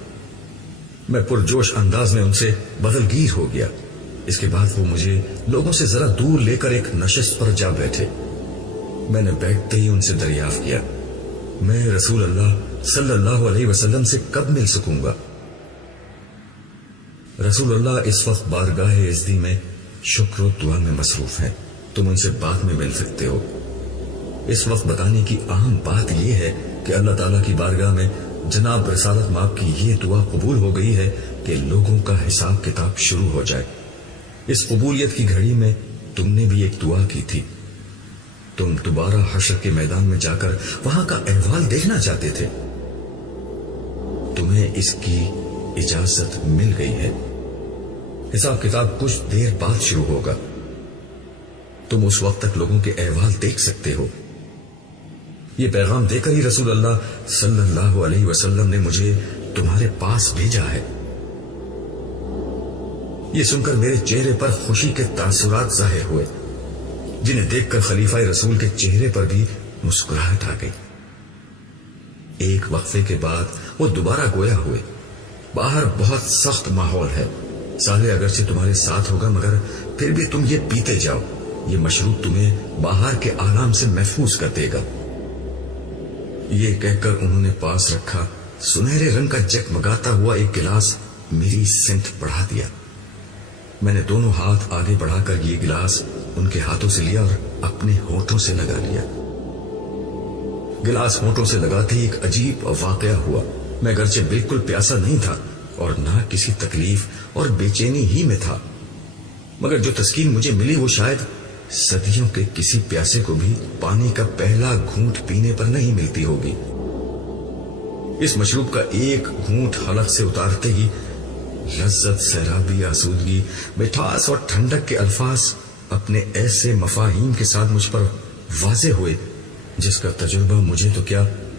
میں پرجوش انداز میں ان سے بدل گیر ہو گیا۔ اس کے بعد وہ مجھے لوگوں سے ذرا دور لے کر ایک نشست پر جا بیٹھے۔ میں نے بیٹھتے ہی ان سے دریافت کیا، میں رسول اللہ صلی اللہ علیہ وسلم سے کب مل سکوں گا؟ رسول اللہ اس وقت بارگاہ عزتی میں شکر و دعا میں مصروف ہیں، تم ان سے بعد میں مل سکتے ہو۔ اس وقت بتانے کی اہم بات یہ ہے کہ اللہ تعالیٰ کی بارگاہ میں جناب رسالت ماپ کی یہ دعا قبول ہو گئی ہے کہ لوگوں کا حساب کتاب شروع ہو جائے۔ اس قبولیت کی گھڑی میں تم نے بھی ایک دعا کی تھی، تم دوبارہ حشر کے میدان میں جا کر وہاں کا احوال دیکھنا چاہتے تھے، تمہیں اس کی اجازت مل گئی ہے۔ حساب کتاب کچھ دیر بعد شروع ہوگا، تم اس وقت تک لوگوں کے احوال دیکھ سکتے ہو۔ یہ پیغام دے کر ہی رسول اللہ صلی اللہ علیہ وسلم نے مجھے تمہارے پاس بھیجا ہے۔ یہ سن کر میرے چہرے پر خوشی کے تاثرات ظاہر ہوئے، جنہیں دیکھ کر خلیفہ رسول کے چہرے پر بھی مسکراہٹ آ گئی۔ ایک وقفے کے بعد وہ دوبارہ گویا ہوئے، باہر بہت سخت ماحول ہے، صالح اگرچہ تمہارے ساتھ ہوگا مگر پھر بھی تم یہ پیتے جاؤ، یہ مشروب تمہیں باہر کے آلام سے محفوظ کر دے گا۔ یہ کہہ کر انہوں نے پاس رکھا سنہرے رنگ کا جگمگاتا ہوا ایک گلاس میری سمت بڑھا دیا۔ میں نے دونوں ہاتھ آگے بڑھا کر یہ گلاس ان کے ہاتھوں سے لیا اور اپنے ہونٹوں سے لگا لیا۔ گلاس ہونٹوں سے لگاتے ہی ایک عجیب واقعہ ہوا۔ میں اگرچہ بالکل پیاسا نہیں تھا اور نہ کسی تکلیف اور بے چینی ہی میں تھا، مگر جو تسکین مجھے ملی وہ شاید صدیوں کے کسی پیاسے کو بھی پانی کا پہلا گھونٹ پینے پر نہیں ملتی ہوگی۔ اس مشروب کا ایک گھونٹ حلق سے اتارتے ہی لذت، سیرابی، آسودگی، مٹھاس اور ٹھنڈک کے الفاظ اپنے ایسے مفاہیم کے ساتھ مجھ پر واضح ہوئے جس کا تجربہ مجھے تو کیا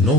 9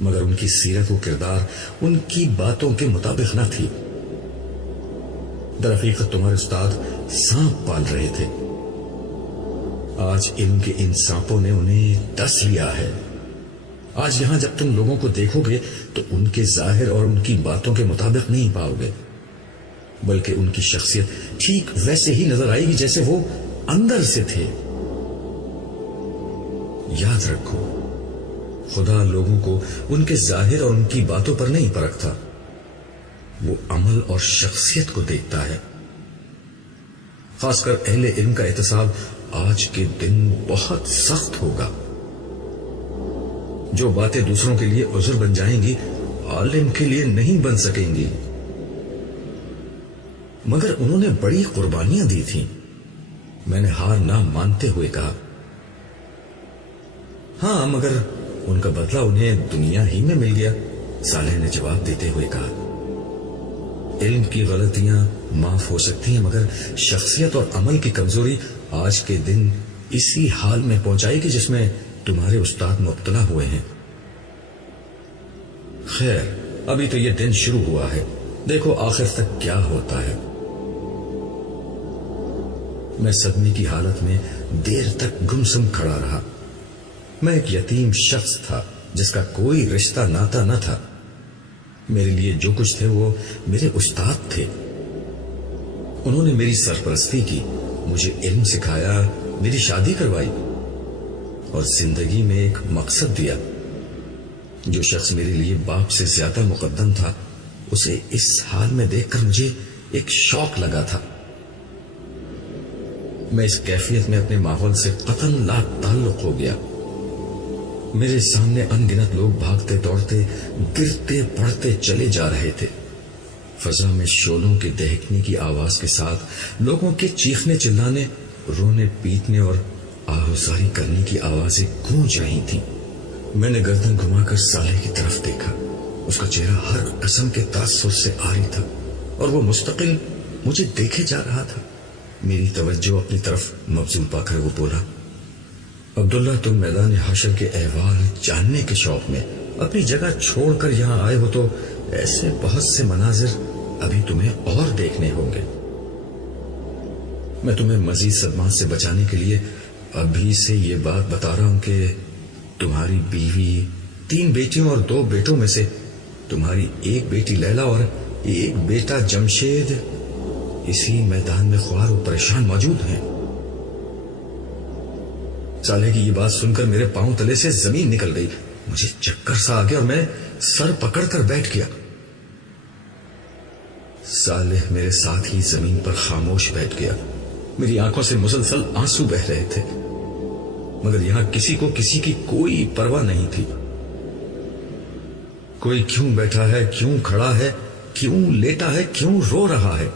مگر ان کی سیرت و کردار ان کی باتوں کے مطابق نہ تھی۔ در حقیقت تمہارے استاد سانپ پال رہے تھے، آج علم کے ان سانپوں نے انہیں ڈس لیا ہے۔ آج یہاں جب تم لوگوں کو دیکھو گے تو ان کے ظاہر اور ان کی باتوں کے مطابق نہیں پاؤ گے، بلکہ ان کی شخصیت ٹھیک ویسے ہی نظر آئے گی جیسے وہ اندر سے تھے۔ یاد رکھو، خدا لوگوں کو ان کے ظاہر اور ان کی باتوں پر نہیں پرکھتا، وہ عمل اور شخصیت کو دیکھتا ہے۔ خاص کر اہل علم کا احتساب آج کے دن بہت سخت ہوگا۔ جو باتیں دوسروں کے لیے عذر بن جائیں گی، عالم کے لیے نہیں بن سکیں گی۔ مگر انہوں نے بڑی قربانیاں دی تھیں۔ میں نے ہار نہ مانتے ہوئے کہا، ہاں مگر ان کا بدلہ انہیں دنیا ہی میں مل گیا۔ صالح نے جواب دیتے ہوئے کہا، علم کی غلطیاں معاف ہو سکتی ہیں، مگر شخصیت اور عمل کی کمزوری آج کے دن اسی حال میں پہنچائے گی جس میں تمہارے استاد مبتلا ہوئے ہیں۔ خیر، ابھی تو یہ دن شروع ہوا ہے، دیکھو آخر تک کیا ہوتا ہے۔ میں صدمے کی حالت میں دیر تک گمسم کھڑا رہا۔ میں ایک یتیم شخص تھا جس کا کوئی رشتہ ناتا نہ تھا۔ میرے لیے جو کچھ تھے وہ میرے استاد تھے۔ انہوں نے میری سرپرستی کی، مجھے علم سکھایا، میری شادی کروائی اور زندگی میں ایک مقصد دیا۔ جو شخص میرے لیے باپ سے زیادہ مقدم تھا، اسے اس حال میں دیکھ کر مجھے ایک شوق لگا تھا۔ میں اس کیفیت میں اپنے ماحول سے قطعاً لا تعلق ہو گیا۔ میرے سامنے ان گنت لوگ بھاگتے دوڑتے، گرتے پڑتے چلے جا رہے تھے۔ فضا میں شعلوں کے دہکنے کی آواز کے ساتھ لوگوں کے چیخنے چلانے، رونے پیٹنے اور آہوزاری کرنے کی آوازیں گونج رہی تھیں۔ میں نے گردن گھما کر صالح کی طرف دیکھا۔ اس کا چہرہ ہر قسم کے تاثر سے عاری تھا اور وہ مستقل مجھے دیکھے جا رہا تھا۔ میری توجہ اپنی طرف مبذول پا کر وہ بولا، عبداللہ، تم میدان حشر کے احوال جاننے کے شوق میں اپنی جگہ چھوڑ کر یہاں آئے ہو تو ایسے بہت سے مناظر ابھی تمہیں اور دیکھنے ہوں گے۔ میں تمہیں مزید صدمات سے بچانے کے لیے ابھی سے یہ بات بتا رہا ہوں کہ تمہاری بیوی، 3 بیٹیوں اور 2 بیٹوں میں سے تمہاری ایک بیٹی لیلا اور ایک بیٹا جمشید اسی میدان میں خوار و پریشان موجود ہیں۔ صالح کی یہ بات سن کر میرے پاؤں تلے سے زمین نکل گئی۔ مجھے چکر سا آ گیا اور میں سر پکڑ کر بیٹھ گیا۔ صالح میرے ساتھ ہی زمین پر خاموش بیٹھ گیا۔ میری آنکھوں سے مسلسل آنسو بہ رہے تھے، مگر یہاں کسی کو کسی کی کوئی پرواہ نہیں تھی۔ کوئی کیوں بیٹھا ہے، کیوں کھڑا ہے، کیوں لیٹا ہے، کیوں رو رہا ہے،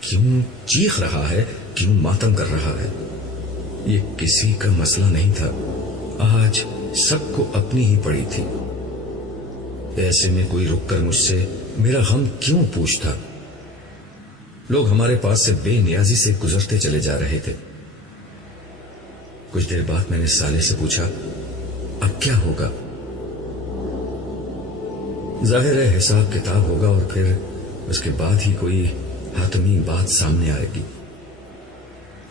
کیوں چیخ رہا ہے، کیوں ماتم کر رہا ہے، یہ کسی کا مسئلہ نہیں تھا۔ آج سب کو اپنی ہی پڑی تھی۔ ایسے میں کوئی رک کر مجھ سے میرا غم کیوں پوچھتا؟ لوگ ہمارے پاس سے بے نیازی سے گزرتے چلے جا رہے تھے۔ کچھ دیر بعد میں نے صالح سے پوچھا، اب کیا ہوگا؟ ظاہر ہے حساب کتاب ہوگا اور پھر اس کے بعد ہی کوئی حتمی بات سامنے آئے گی۔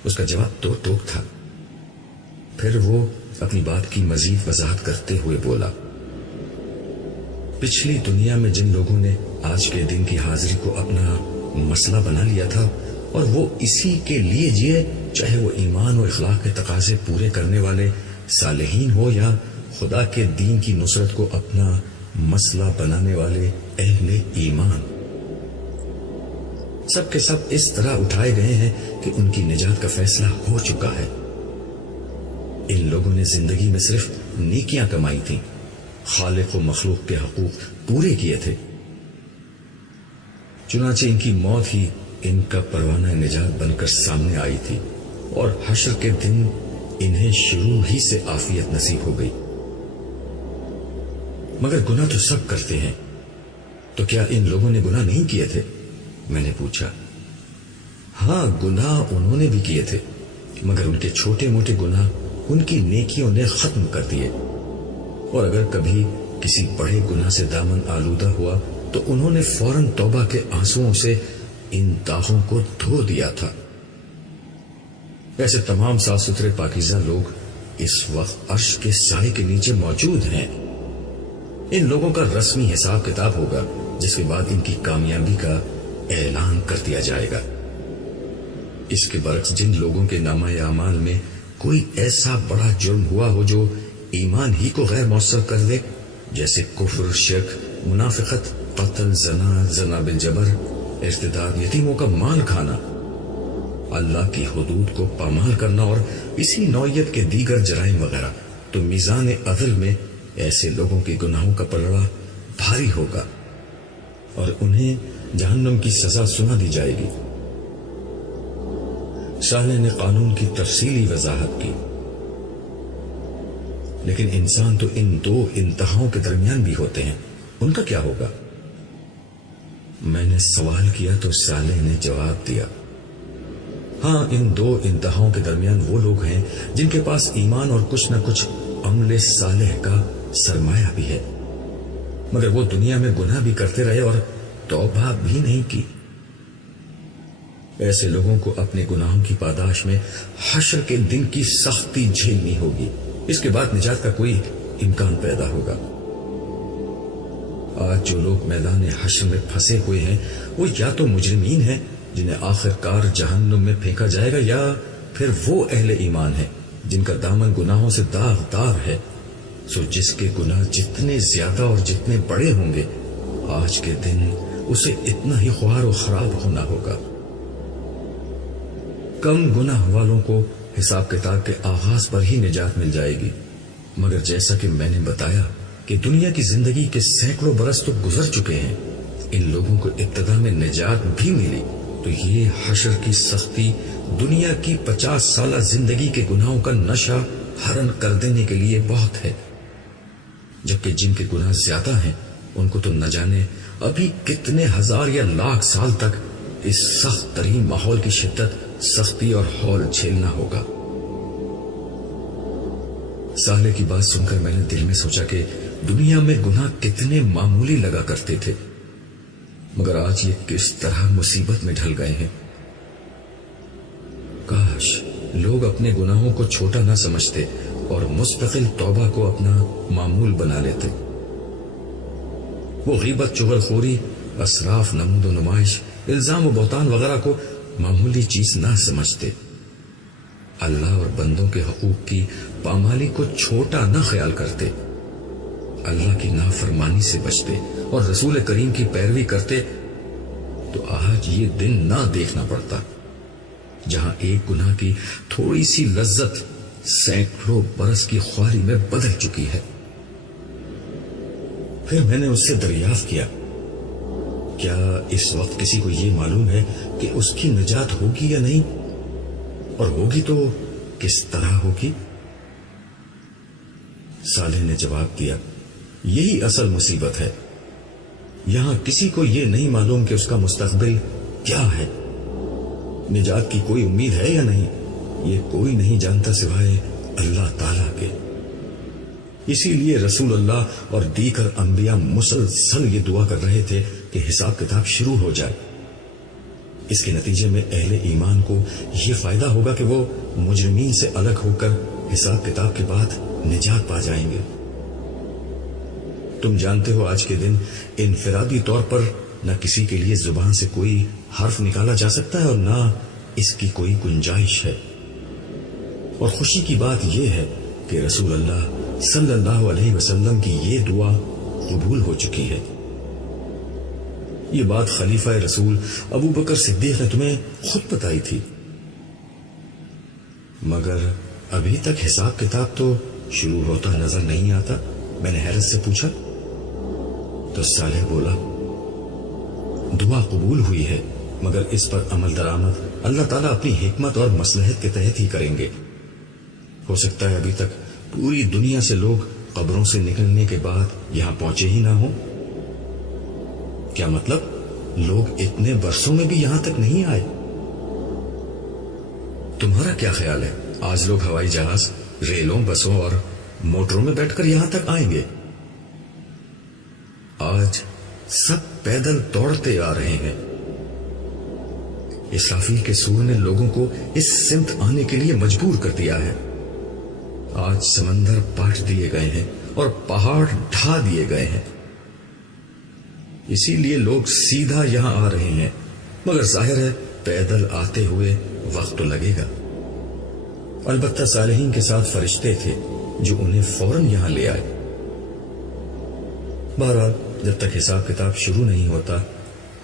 اس کا جواب تو ٹوک تھا۔ پھر وہ اپنی بات کی مزید وضاحت کرتے ہوئے بولا، پچھلی دنیا میں جن لوگوں نے آج کے دن کی حاضری کو اپنا مسئلہ بنا لیا تھا اور وہ اسی کے لیے جیے، چاہے وہ ایمان و اخلاق کے تقاضے پورے کرنے والے صالحین ہو یا خدا کے دین کی نصرت کو اپنا مسئلہ بنانے والے اہل ایمان، سب کے سب اس طرح اٹھائے گئے ہیں کہ ان کی نجات کا فیصلہ ہو چکا ہے۔ ان لوگوں نے زندگی میں صرف نیکیاں کمائی تھیں، خالق و مخلوق کے حقوق پورے کیے تھے، چنانچہ ان کی موت ہی ان کا پروانہ نجات بن کر سامنے آئی تھی اور حشر کے دن انہیں شروع ہی سے عافیت نصیب ہو گئی۔ مگر گناہ تو سب کرتے ہیں، تو کیا ان لوگوں نے گناہ نہیں کیے تھے؟ میں نے پوچھا۔ ہاں، گناہ انہوں نے بھی کیے تھے، مگر ان کے چھوٹے موٹے گناہ ان کی نیکیوں نے ختم کر دیے، اور اگر کبھی کسی بڑے گناہ سے دامن آلودہ ہوا تو انہوں نے فوراً توبہ کے آنسوؤں سے ان داغوں کو دھو دیا تھا۔ ایسے تمام صاف ستھرے پاکیزہ لوگ اس وقت عرش کے سائے کے نیچے موجود ہیں۔ ان لوگوں کا رسمی حساب کتاب ہوگا، جس کے بعد ان کی کامیابی کا اعلان کر دیا جائے گا۔ اس کے برعکس جن لوگوں کے نامہ اعمال میں کوئی ایسا بڑا جرم ہوا ہو جو ایمان ہی کو غیر مؤثر کر دے، جیسے کفر، شرک، منافقت، قتل، زنا بالجبر، ارتداد، یتیموں کا مال کھانا، اللہ کی حدود کو پامال کرنا اور اسی نوعیت کے دیگر جرائم وغیرہ، تو میزان عدل میں ایسے لوگوں کے گناہوں کا پلڑا بھاری ہوگا اور انہیں جہنم کی سزا سنا دی جائے گی۔ صالح نے قانون کی تفصیلی وضاحت کی، لیکن انسان تو ان دو انتہاؤں کے درمیان بھی ہوتے ہیں، ان کا کیا ہوگا؟ میں نے سوال کیا تو صالح نے جواب دیا، ہاں، ان دو انتہاؤں کے درمیان وہ لوگ ہیں جن کے پاس ایمان اور کچھ نہ کچھ عمل صالح کا سرمایہ بھی ہے، مگر وہ دنیا میں گناہ بھی کرتے رہے اور توبہ بھی نہیں کی۔ ایسے لوگوں کو اپنے گناہوں کی پاداش میں حشر کے دن کی سختی جھیلنی ہوگی، اس کے بعد نجات کا کوئی امکان پیدا ہوگا۔ آج جو لوگ میدان حشر میں پھنسے ہوئے ہیں وہ یا تو مجرمین ہیں جنہیں آخر کار جہنم میں پھینکا جائے گا، یا پھر وہ اہل ایمان ہیں جن کا دامن گناہوں سے داغدار ہے۔ سو جس کے گناہ جتنے زیادہ اور جتنے بڑے ہوں گے، آج کے دن اسے اتنا ہی خوار و خراب ہونا ہوگا۔ کم گناہ والوں کو حساب کتاب کے آغاز پر ہی نجات مل جائے گی، مگر جیسا کہ میں نے بتایا کہ دنیا کی زندگی کے سینکڑوں برس تو گزر چکے ہیں، ان لوگوں کو ابتدا میں نجات بھی ملی، تو یہ حشر کی سختی دنیا کی 50 سالہ زندگی کے گناہوں کا نشہ حرن کر دینے کے لیے بہت ہے، جبکہ جن کے گناہ زیادہ ہیں ان کو تو نہ جانے ابھی کتنے ہزار یا لاکھ سال تک اس سخت ترین ماحول کی شدت، سختی اور ہول جھیلنا ہوگا۔ صالح کی بات سن کر میں نے دل میں سوچا کہ دنیا میں گناہ کتنے معمولی لگا کرتے تھے، مگر آج یہ کس طرح مصیبت میں ڈھل گئے ہیں۔ کاش لوگ اپنے گناہوں کو چھوٹا نہ سمجھتے اور مستقل توبہ کو اپنا معمول بنا لیتے۔ وہ غیبت، چغلخوری، اسراف، نمود و نمائش، الزام و بہتان وغیرہ کو معمولی چیز نہ سمجھتے، اللہ اور بندوں کے حقوق کی پامالی کو چھوٹا نہ خیال کرتے، اللہ کی نافرمانی سے بچتے اور رسول کریم کی پیروی کرتے، تو آج یہ دن نہ دیکھنا پڑتا جہاں ایک گناہ کی تھوڑی سی لذت سینکڑوں برس کی خواری میں بدل چکی ہے۔ پھر میں نے اس سے دریافت کیا، کیا اس وقت کسی کو یہ معلوم ہے کہ اس کی نجات ہوگی یا نہیں، اور ہوگی تو کس طرح ہوگی؟ صالح نے جواب دیا، یہی اصل مصیبت ہے، یہاں کسی کو یہ نہیں معلوم کہ اس کا مستقبل کیا ہے، نجات کی کوئی امید ہے یا نہیں، یہ کوئی نہیں جانتا سوائے اللہ تعالیٰ کے۔ اسی لیے رسول اللہ اور دیگر انبیاء مسلسل یہ دعا کر رہے تھے کہ حساب کتاب شروع ہو جائے۔ اس کے نتیجے میں اہل ایمان کو یہ فائدہ ہوگا کہ وہ مجرمین سے الگ ہو کر حساب کتاب کے بعد نجات پا جائیں گے۔ تم جانتے ہو آج کے دن انفرادی طور پر نہ کسی کے لیے زبان سے کوئی حرف نکالا جا سکتا ہے اور نہ اس کی کوئی گنجائش ہے، اور خوشی کی بات یہ ہے کہ رسول اللہ صلی اللہ علیہ وسلم کی یہ دعا قبول ہو چکی ہے۔ یہ بات خلیفہ رسول ابو بکر صدیق نے تمہیں خود بتائی تھی، مگر ابھی تک حساب کتاب تو شروع ہوتا نظر نہیں آتا، میں نے حیرت سے پوچھا تو صالح بولا، دعا قبول ہوئی ہے، مگر اس پر عمل درآمد اللہ تعالیٰ اپنی حکمت اور مصلحت کے تحت ہی کریں گے۔ ہو سکتا ہے ابھی تک پوری دنیا سے لوگ قبروں سے نکلنے کے بعد یہاں پہنچے ہی نہ ہوں۔ کیا مطلب؟ لوگ اتنے برسوں میں بھی یہاں تک نہیں آئے؟ تمہارا کیا خیال ہے آج لوگ ہوائی جہاز، ریلوں، بسوں اور موٹروں میں بیٹھ کر یہاں تک آئیں گے؟ آج سب پیدل دوڑتے آ رہے ہیں۔ اسرافیل کے سور نے لوگوں کو اس سمت آنے کے لیے مجبور کر دیا ہے۔ آج سمندر پاٹ دیے گئے ہیں اور پہاڑ ڈھا دیے گئے ہیں، اسی لیے لوگ سیدھا یہاں آ رہے ہیں، مگر ظاہر ہے پیدل آتے ہوئے وقت تو لگے گا۔ البتہ صالحین کے ساتھ فرشتے تھے جو انہیں فوراً یہاں لے آئے۔ بہرحال جب تک حساب کتاب شروع نہیں ہوتا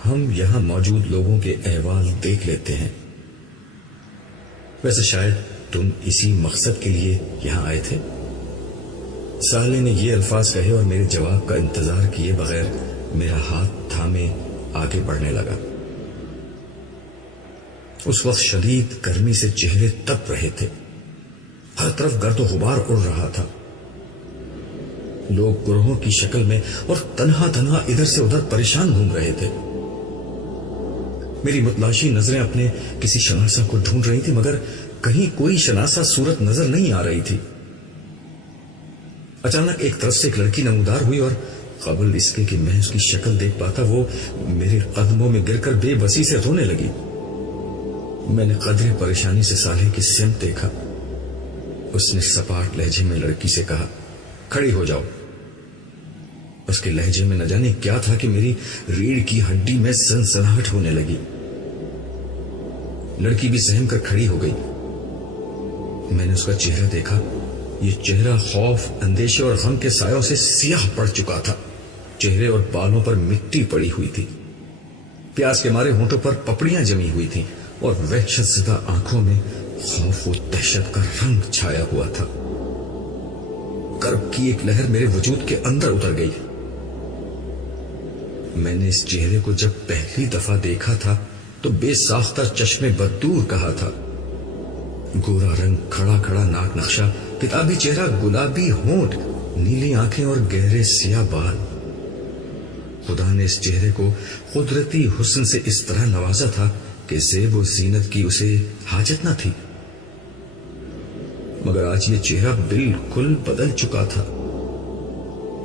ہم یہاں موجود لوگوں کے احوال دیکھ لیتے ہیں۔ ویسے شاید تم اسی مقصد کے لیے یہاں آئے تھے۔ صالح نے یہ الفاظ کہے اور میرے جواب کا انتظار کیے بغیر میرا ہاتھ تھامے آگے بڑھنے لگا۔ اس وقت شدید گرمی سے چہرے تپ رہے تھے، ہر طرف گرد و غبار اڑ رہا تھا۔ لوگ گروہوں کی شکل میں اور تنہا تنہا ادھر سے ادھر پریشان گھوم رہے تھے۔ میری متلاشی نظریں اپنے کسی شناسہ کو ڈھونڈ رہی تھی، مگر کہیں کوئی شناسہ صورت نظر نہیں آ رہی تھی۔ اچانک ایک طرف سے ایک لڑکی نمودار ہوئی اور قبل اس کے کہ میں اس کی شکل دیکھ پاتا وہ میرے قدموں میں گر کر بے بسی سے رونے لگی۔ میں نے قدرے پریشانی سے صالح کی سمت دیکھا۔ اس نے سپاٹ لہجے میں لڑکی سے کہا، کھڑی ہو جاؤ۔ اس کے لہجے میں نہ جانے کیا تھا کہ میری ریڑھ کی ہڈی میں سنسناہٹ ہونے لگی۔ لڑکی بھی سہم کر کھڑی ہو گئی۔ میں نے اس کا چہرہ دیکھا۔ یہ چہرہ خوف، اندیشے اور غم کے سایوں سے سیاہ پڑ چکا تھا۔ چہرے اور بالوں پر مٹی پڑی ہوئی تھی، پیاس کے مارے ہونٹوں پر پپڑیاں جمی ہوئی تھیں اور وحشت زدہ آنکھوں میں خوف و دہشت کا رنگ چھایا ہوا تھا۔ کرب کی ایک لہر میرے وجود کے اندر اتر گئی۔ میں نے اس چہرے کو جب پہلی دفعہ دیکھا تھا تو بے ساختہ چشمے بددور کہا تھا۔ گورا رنگ، کھڑا کھڑا ناک نقشہ، کتابی چہرہ، گلابی ہونٹ، نیلی آنکھیں اور گہرے سیاہ بال۔ خدا نے اس چہرے کو قدرتی حسن سے اس طرح نوازا تھا کہ زیب و زینت کی اسے حاجت نہ تھی، مگر آج یہ چہرہ بالکل بدل چکا تھا۔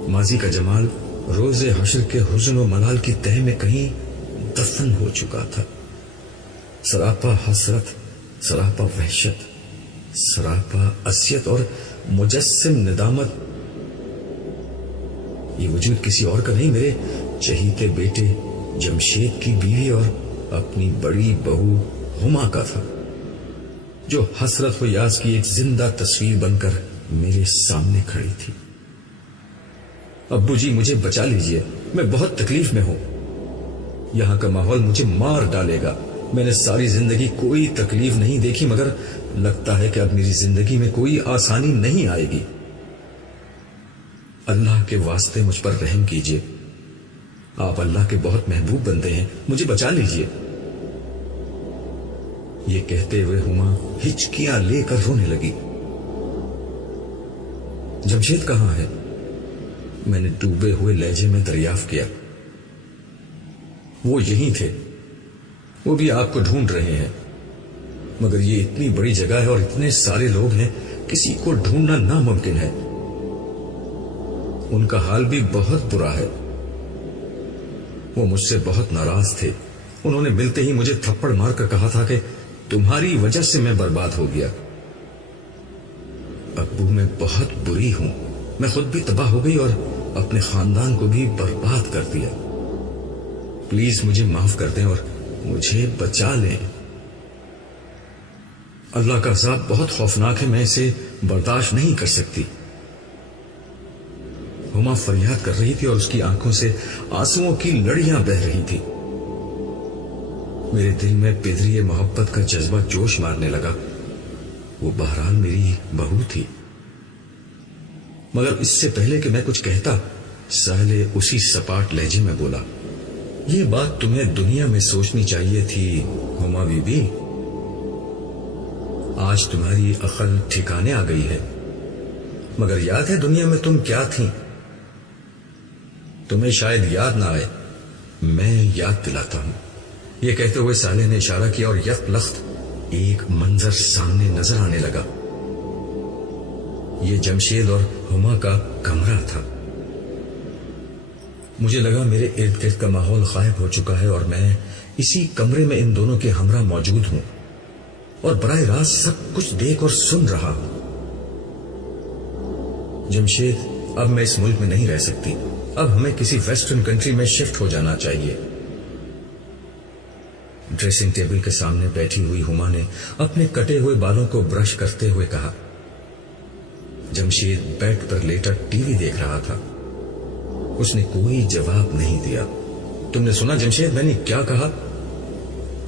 ماضی کا جمال روز حشر کے حزن و ملال کی تہ میں کہیں دفن ہو چکا تھا۔ سراپا حسرت، سراپا وحشت، سراپا عصیت اور مجسم ندامت۔ یہ وجود کسی اور کا نہیں، میرے چہیتے بیٹے جمشید کی بیوی اور اپنی بڑی بہو ہما کا تھا، جو حسرت و یاس کی ایک زندہ تصویر بن کر میرے سامنے کھڑی تھی۔ ابو جی مجھے بچا لیجئے، میں بہت تکلیف میں ہوں۔ یہاں کا ماحول مجھے مار ڈالے گا۔ میں نے ساری زندگی کوئی تکلیف نہیں دیکھی، مگر لگتا ہے کہ اب میری زندگی میں کوئی آسانی نہیں آئے گی۔ اللہ کے واسطے مجھ پر رحم کیجئے، آپ اللہ کے بہت محبوب بندے ہیں، مجھے بچا لیجئے۔ یہ کہتے ہوئے ہما ہچکیاں لے کر رونے لگی۔ جمشید کہاں ہے؟ میں نے ڈوبے ہوئے لہجے میں دریافت کیا۔ وہ یہیں تھے، وہ بھی آپ کو ڈھونڈ رہے ہیں، مگر یہ اتنی بڑی جگہ ہے اور اتنے سارے لوگ ہیں، کسی کو ڈھونڈنا ناممکن ہے۔ ان کا حال بھی بہت برا ہے۔ وہ مجھ سے بہت ناراض تھے۔ انہوں نے ملتے ہی مجھے تھپڑ مار کر کہا تھا کہ تمہاری وجہ سے میں برباد ہو گیا۔ ابو میں بہت بری ہوں، میں خود بھی تباہ ہو گئی اور اپنے خاندان کو بھی برباد کر دیا۔ پلیز مجھے معاف کر دیں اور مجھے بچا لیں۔ اللہ کا عذاب بہت خوفناک ہے، میں اسے برداشت نہیں کر سکتی۔ ہما فریاد کر رہی تھی اور اس کی آنکھوں سے آنسوؤں کی لڑیاں بہہ رہی تھی۔ میرے دل میں پدری محبت کا جذبہ جوش مارنے لگا۔ وہ بہرحال میری بہو تھی، مگر اس سے پہلے کہ میں کچھ کہتا صالح اسی سپاٹ لہجے میں بولا، یہ بات تمہیں دنیا میں سوچنی چاہیے تھی ہما بی بی۔ آج تمہاری عقل ٹھکانے آ گئی ہے، مگر یاد ہے دنیا میں تم کیا تھیں؟ تمہیں شاید یاد نہ آئے، میں یاد دلاتا ہوں۔ یہ کہتے ہوئے صالح نے اشارہ کیا اور یک لخت ایک منظر سامنے نظر آنے لگا۔ یہ جمشید اور ہما کا کمرہ تھا۔ مجھے لگا میرے ارد گرد کا ماحول غائب ہو چکا ہے اور میں اسی کمرے میں ان دونوں کے ہمراہ موجود ہوں اور براہ راست سب کچھ دیکھ اور سن رہا ہوں۔ جمشید، اب میں اس ملک میں نہیں رہ سکتی، اب ہمیں کسی ویسٹرن کنٹری میں شفٹ ہو جانا چاہیے۔ ڈریسنگ ٹیبل کے سامنے بیٹھی ہوئی ہما نے اپنے کٹے ہوئے بالوں کو برش کرتے ہوئے کہا۔ جمشید بیڈ پر لیٹا ٹی وی دیکھ رہا تھا۔ اس نے کوئی جواب نہیں دیا۔ تم نے سنا جمشید میں نے کیا کہا؟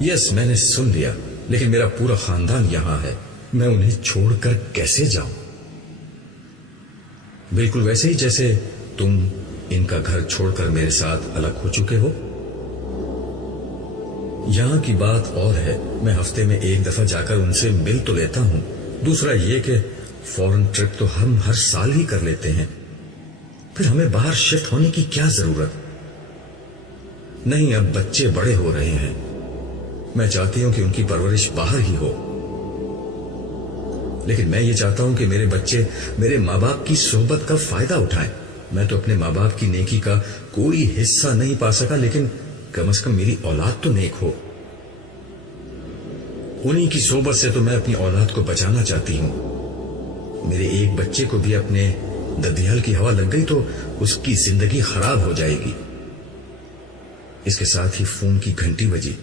یس، میں نے سن لیا، لیکن میرا پورا خاندان یہاں ہے، میں انہیں چھوڑ کر کیسے جاؤں؟ بالکل ویسے ہی جیسے تم ان کا گھر چھوڑ کر میرے ساتھ الگ ہو چکے ہو۔ یہاں کی بات اور ہے، میں ہفتے میں ایک دفعہ جا کر ان سے مل تو لیتا ہوں، دوسرا یہ کہ فورن ٹرپ تو ہم ہر سال ہی کر لیتے ہیں، پھر ہمیں باہر شفٹ ہونے کی کیا ضرورت؟ نہیں، اب بچے بڑے ہو رہے ہیں، میں چاہتی ہوں کہ ان کی پرورش باہر ہی ہو، لیکن میں یہ چاہتا ہوں کہ میرے بچے میرے ماں باپ کی صحبت کا فائدہ اٹھائیں۔ میں تو اپنے ماں باپ کی نیکی کا کوئی حصہ نہیں پا سکا، لیکن کم از کم میری اولاد تو نیک ہو۔ انہی کی صحبت سے تو میں اپنی اولاد کو بچانا چاہتی ہوں۔ میرے ایک بچے کو بھی اپنے ددیال کی ہوا لگ گئی تو اس کی زندگی خراب ہو جائے گی۔ اس کے ساتھ ہی فون کی گھنٹی بجی۔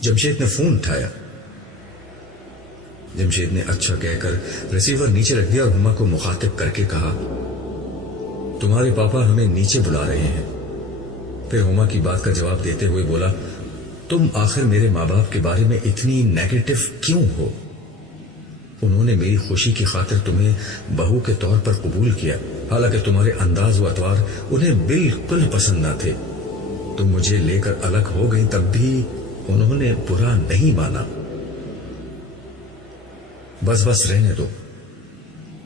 جمشید نے فون اٹھایا۔ جمشید نے اچھا کہہ کر ریسیور نیچے رکھ دیا اور ہما کو مخاطب کر کے کہا، تمہارے پاپا ہمیں نیچے بلا رہے ہیں۔ پھر ہما کی بات کا جواب دیتے ہوئے بولا، تم آخر میرے ماں باپ کے بارے میں اتنی نیگیٹو کیوں ہو؟ انہوں نے میری خوشی کی خاطر تمہیں بہو کے طور پر قبول کیا، حالانکہ تمہارے انداز و اطوار انہیں بالکل پسند نہ تھے۔ تم مجھے لے کر الگ ہو گئی، تب بھی انہوں نے برا نہیں مانا۔ بس رہنے دو،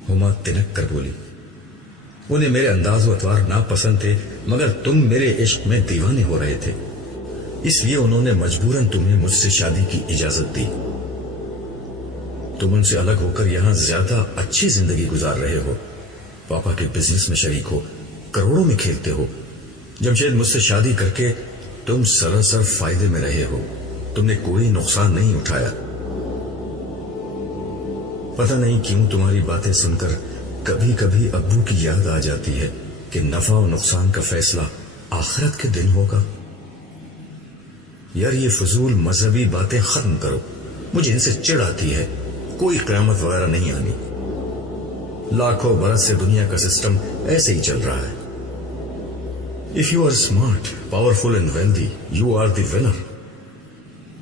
ہما تنک کر بولی۔ انہیں میرے انداز و اطوار ناپسند تھے، مگر تم میرے عشق میں دیوانے ہو رہے تھے، اس لیے انہوں نے مجبوراً تمہیں مجھ سے شادی کی اجازت دی۔ تم ان سے الگ ہو کر یہاں زیادہ اچھی زندگی گزار رہے ہو، پاپا کے بزنس میں شریک ہو، کروڑوں میں کھیلتے ہو۔ جمشید، مجھ سے شادی کر کے تم سراسر فائدے میں رہے ہو، تم نے کوئی نقصان نہیں اٹھایا۔ پتہ نہیں کیوں تمہاری باتیں سن کر کبھی کبھی ابو کی یاد آ جاتی ہے کہ نفع و نقصان کا فیصلہ آخرت کے دن ہوگا۔ یار، یہ فضول مذہبی باتیں ختم کرو، مجھے ان سے چڑ آتی ہے۔ کوئی قیامت وغیرہ نہیں آنی، لاکھوں برس سے دنیا کا سسٹم ایسے ہی چل رہا ہے۔ If you are smart, powerful and wealthy, you are the winner.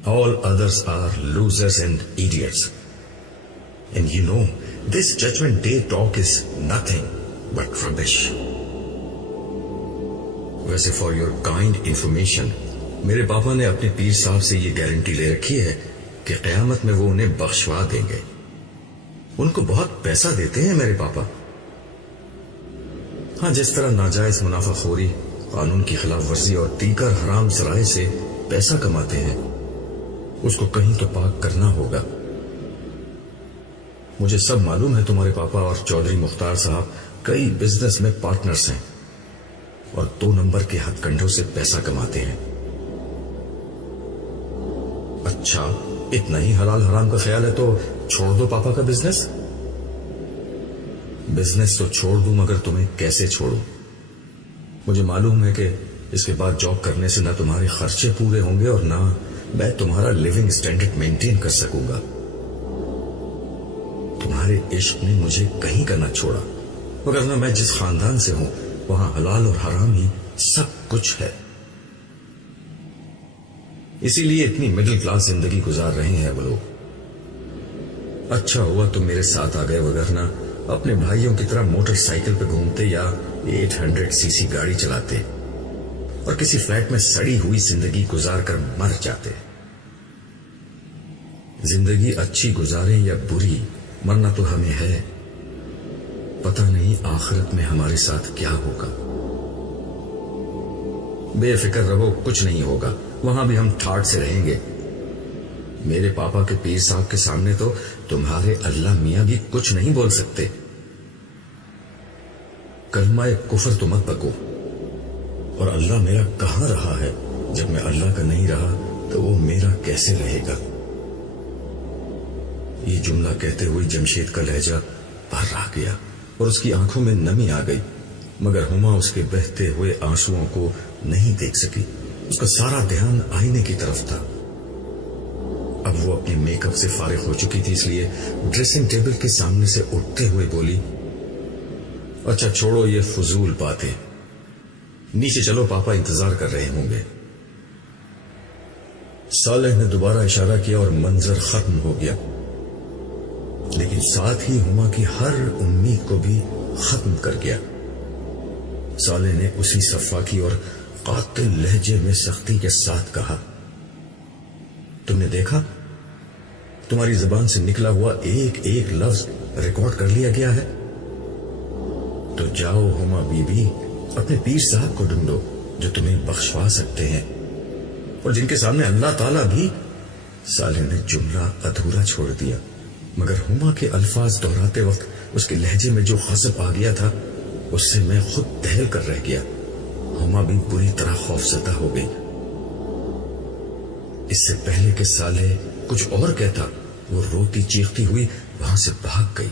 All others are losers and idiots. And you know, this judgment day talk is nothing but rubbish. ویسے for your kind information، میرے پاپا نے اپنے پیر صاحب سے یہ guarantee لے رکھی ہے کہ قیامت میں وہ انہیں بخشوا دیں گے۔ ان کو بہت پیسہ دیتے ہیں میرے پاپا۔ ہاں، جس طرح ناجائز منافع خوری، قانون کی خلاف ورزی اور دیگر حرام ذرائع سے پیسہ کماتے ہیں، اس کو کہیں تو پاک کرنا ہوگا۔ مجھے سب معلوم ہے تمہارے پاپا اور چودھری مختار صاحب کئی بزنس میں پارٹنرز ہیں اور 2 نمبر کے ہتھ کنڈوں سے پیسہ کماتے ہیں۔ اچھا، اتنا ہی حلال حرام کا خیال ہے تو چھوڑ دو پاپا کا بزنس۔ بزنس تو چھوڑ دوں، مگر تمہیں کیسے چھوڑوں؟ مجھے معلوم ہے کہ اس کے بعد جاب کرنے سے نہ تمہارے خرچے پورے ہوں گے اور نہ میں تمہارا لیونگ سٹینڈرڈ مینٹین کر سکوں گا۔ تمہارے عشق نے مجھے کہیں کا نہ چھوڑا، وگرنہ میں جس خاندان سے ہوں وہاں حلال اور حرام ہی سب کچھ ہے۔ اسی لیے اتنی مڈل کلاس زندگی گزار رہے ہیں وہ لوگ۔ اچھا ہوا تم میرے ساتھ آ گئے، وگرنہ اپنے بھائیوں کی طرح موٹر سائیکل پہ گھومتے یا 800 سی سی گاڑی چلاتے اور کسی فلیٹ میں سڑی ہوئی زندگی گزار کر مر جاتے۔ زندگی اچھی گزاریں یا بری، مرنا تو ہمیں ہے، پتہ نہیں آخرت میں ہمارے ساتھ کیا ہوگا۔ بے فکر رہو، کچھ نہیں ہوگا، وہاں بھی ہم ٹھاٹ سے رہیں گے۔ میرے پاپا کے پیر صاحب کے سامنے تو تمہارے اللہ میاں بھی کچھ نہیں بول سکتے۔ کلمہ کفر تو مت بکو، اور اللہ میرا کہاں رہا ہے؟ جب میں اللہ کا نہیں رہا تو وہ میرا کیسے رہے گا؟ یہ جملہ کہتے ہوئے جمشید کا لہجہ باہر آ گیا اور اس کی آنکھوں میں نمی آ گئی، مگر ہما اس کے بہتے ہوئے آنسوؤں کو نہیں دیکھ سکی۔ اس کا سارا دھیان آئینے کی طرف تھا۔ اب وہ اپنے میک اپ سے فارغ ہو چکی تھی، اس لیے ڈریسنگ ٹیبل کے سامنے سے اٹھتے ہوئے بولی، اچھا چھوڑو یہ فضول باتیں، نیچے چلو، پاپا انتظار کر رہے ہوں گے۔ صالح نے دوبارہ اشارہ کیا اور منظر ختم ہو گیا، لیکن ساتھ ہی ہما کی ہر امید کو بھی ختم کر گیا۔ صالح نے اسی صفاقی اور قاتل لہجے میں سختی کے ساتھ کہا، تم نے دیکھا؟ تمہاری زبان سے نکلا ہوا ایک ایک لفظ ریکارڈ کر لیا گیا ہے۔ تو جاؤ ہما بی بی، اپنے پیر صاحب کو ڈھونڈو جو تمہیں بخشوا سکتے ہیں اور جن کے سامنے اللہ تعالیٰ بھی۔ صالح نے جملہ ادھورا چھوڑ دیا، مگر ہما کے الفاظ دہراتے وقت اس کے لہجے میں جو غضب آ گیا تھا اس سے میں خود دہل کر رہ گیا۔ ہما بھی بری طرح خوفزدہ ہو گئی۔ اس سے پہلے کہ صالح کچھ اور کہتا، وہ روتی چیختی ہوئی وہاں سے بھاگ گئی۔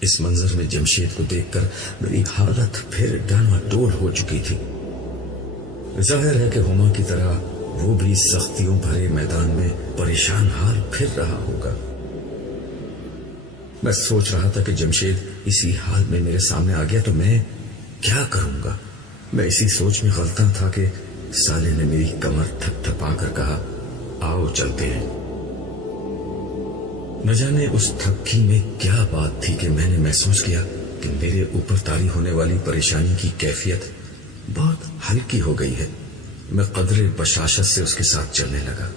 اس منظر میں جمشید کو دیکھ کر میری حالت پھر ڈانا ڈول ہو چکی تھی۔ ظاہر ہے کہ ہما کی طرح وہ بھی سختیوں بھرے میدان میں پریشان حال پھر رہا ہوگا۔ میں سوچ رہا تھا کہ جمشید اسی حال میں میرے سامنے آ گیا تو میں کیا کروں گا۔ میں اسی سوچ میں غلطاں تھا کہ صالح نے میری کمر تھپ تھپا کر کہا، آؤ چلتے ہیں۔ نہ جانے اس تھپکی میں کیا بات تھی کہ میں نے محسوس کیا کہ میرے اوپر طاری ہونے والی پریشانی کی کیفیت بہت ہلکی ہو گئی ہے۔ میں قدر بشاشت سے اس کے ساتھ چلنے لگا۔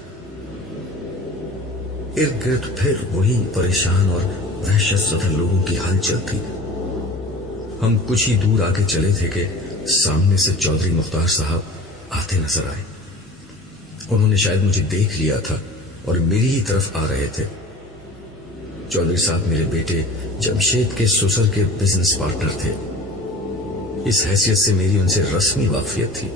ارد گرد پھر وہی پریشان اور وحشت زدہ لوگوں کی ہلچل تھی۔ ہم کچھ ہی دور آگے چلے تھے کہ سامنے سے چودھری مختار صاحب آتے نظر آئے۔ انہوں نے شاید مجھے دیکھ لیا تھا اور میری ہی طرف آ رہے تھے۔ چودھری صاحب میرے بیٹے جمشید کے سسر کے بزنس پارٹنر تھے۔ اس حیثیت سے میری ان سے رسمی واقفیت تھی۔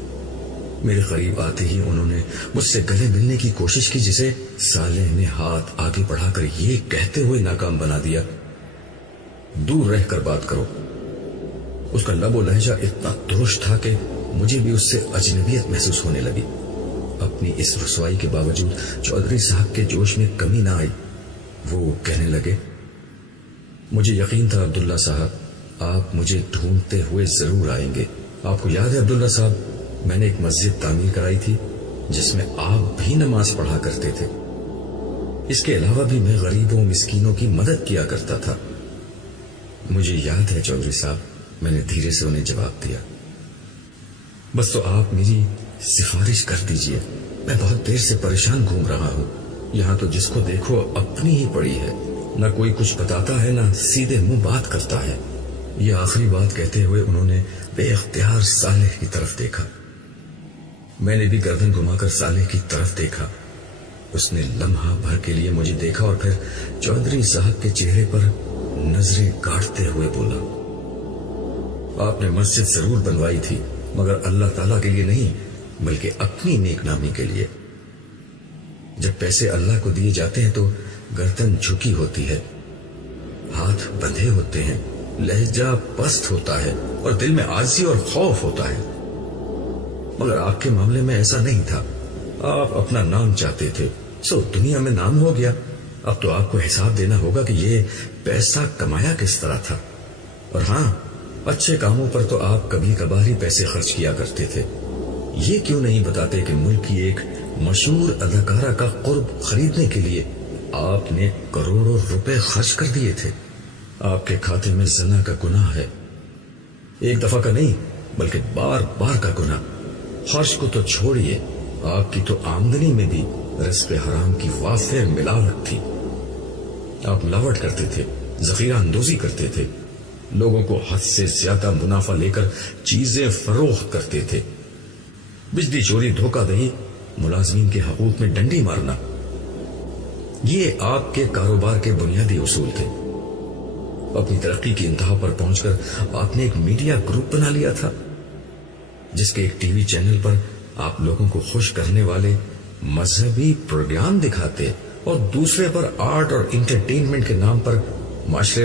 میرے قریب آتے ہی انہوں نے مجھ سے گلے ملنے کی کوشش کی، جسے صالح نے ہاتھ آگے بڑھا کر یہ کہتے ہوئے ناکام بنا دیا، دور رہ کر بات کرو۔ اس کا لب و لہجہ اتنا درست تھا کہ مجھے بھی اس سے اجنبیت محسوس ہونے لگی۔ اپنی اس رسوائی کے باوجود چودھری صاحب کے جوش میں کمی نہ آئی۔ وہ کہنے لگے، مجھے یقین تھا عبداللہ صاحب آپ مجھے ڈھونڈتے ہوئے ضرور آئیں گے۔ آپ کو یاد ہے عبداللہ صاحب، میں نے ایک مسجد تعمیر کرائی تھی جس میں آپ بھی نماز پڑھا کرتے تھے۔ اس کے علاوہ بھی میں غریبوں مسکینوں کی مدد کیا کرتا تھا۔ مجھے یاد ہے چودھری صاحب، میں نے دھیرے سے انہیں جواب دیا۔ بس تو آپ میری سفارش کر دیجئے، میں بہت دیر سے پریشان گھوم رہا ہوں۔ یہاں تو جس کو دیکھو اپنی ہی پڑی ہے، نہ کوئی کچھ بتاتا ہے نہ سیدھے منہ بات کرتا ہے۔ یہ آخری بات کہتے ہوئے انہوں نے بے اختیار صالح کی طرف دیکھا۔ میں نے بھی گردن گھما کر صالح کی طرف دیکھا۔ اس نے لمحہ بھر کے لیے مجھے دیکھا اور پھر چودھری صاحب کے چہرے پر نظریں گاڑتے ہوئے بولا، آپ نے مسجد ضرور بنوائی تھی، مگر اللہ تعالیٰ کے لیے نہیں بلکہ اپنی نیک نامی کے لیے۔ جب پیسے اللہ کو دیے جاتے ہیں تو گردن جھکی ہوتی ہے، ہاتھ بندھے ہوتے ہیں، لہجہ پست ہوتا ہے اور دل میں عاجزی اور خوف ہوتا ہے۔ مگر آپ کے معاملے میں ایسا نہیں تھا۔ آپ اپنا نام چاہتے تھے، سو دنیا میں نام ہو گیا۔ اب تو آپ کو حساب دینا ہوگا کہ یہ پیسہ کمایا کس طرح تھا۔ اور ہاں، اچھے کاموں پر تو آپ کبھی کبھار ہی پیسے خرچ کیا کرتے تھے۔ یہ کیوں نہیں بتاتے کہ ملک کی ایک مشہور اداکارہ کا قرب خریدنے کے لیے آپ نے کروڑوں روپے خرچ کر دیے تھے۔ آپ کے کھاتے میں زنا کا گناہ ہے، ایک دفعہ کا نہیں بلکہ بار بار کا گناہ۔ خرچ کو تو چھوڑیے، آپ کی تو آمدنی میں بھی رزق حرام کی وافر ملاوٹ تھی۔ آپ ملاوٹ کرتے تھے، ذخیرہ اندوزی کرتے تھے، لوگوں کو حد سے زیادہ منافع لے کر چیزیں فروخت کرتے تھے، بجلی چوری، دھوکہ دہی، ملازمین کے حقوق میں ڈنڈی مارنا، یہ آپ کے کاروبار کے بنیادی اصول تھے۔ اپنی ترقی کی انتہا پر پہنچ کر آپ نے ایک میڈیا گروپ بنا لیا تھا۔ جس کے ایک ٹی وی چینل پر آپ لوگوں کو خوش کرنے والے مذہبی پروگرام دکھاتے اور دوسرے پر آرٹ اور انٹرٹینمنٹ کے نام پر معاشرے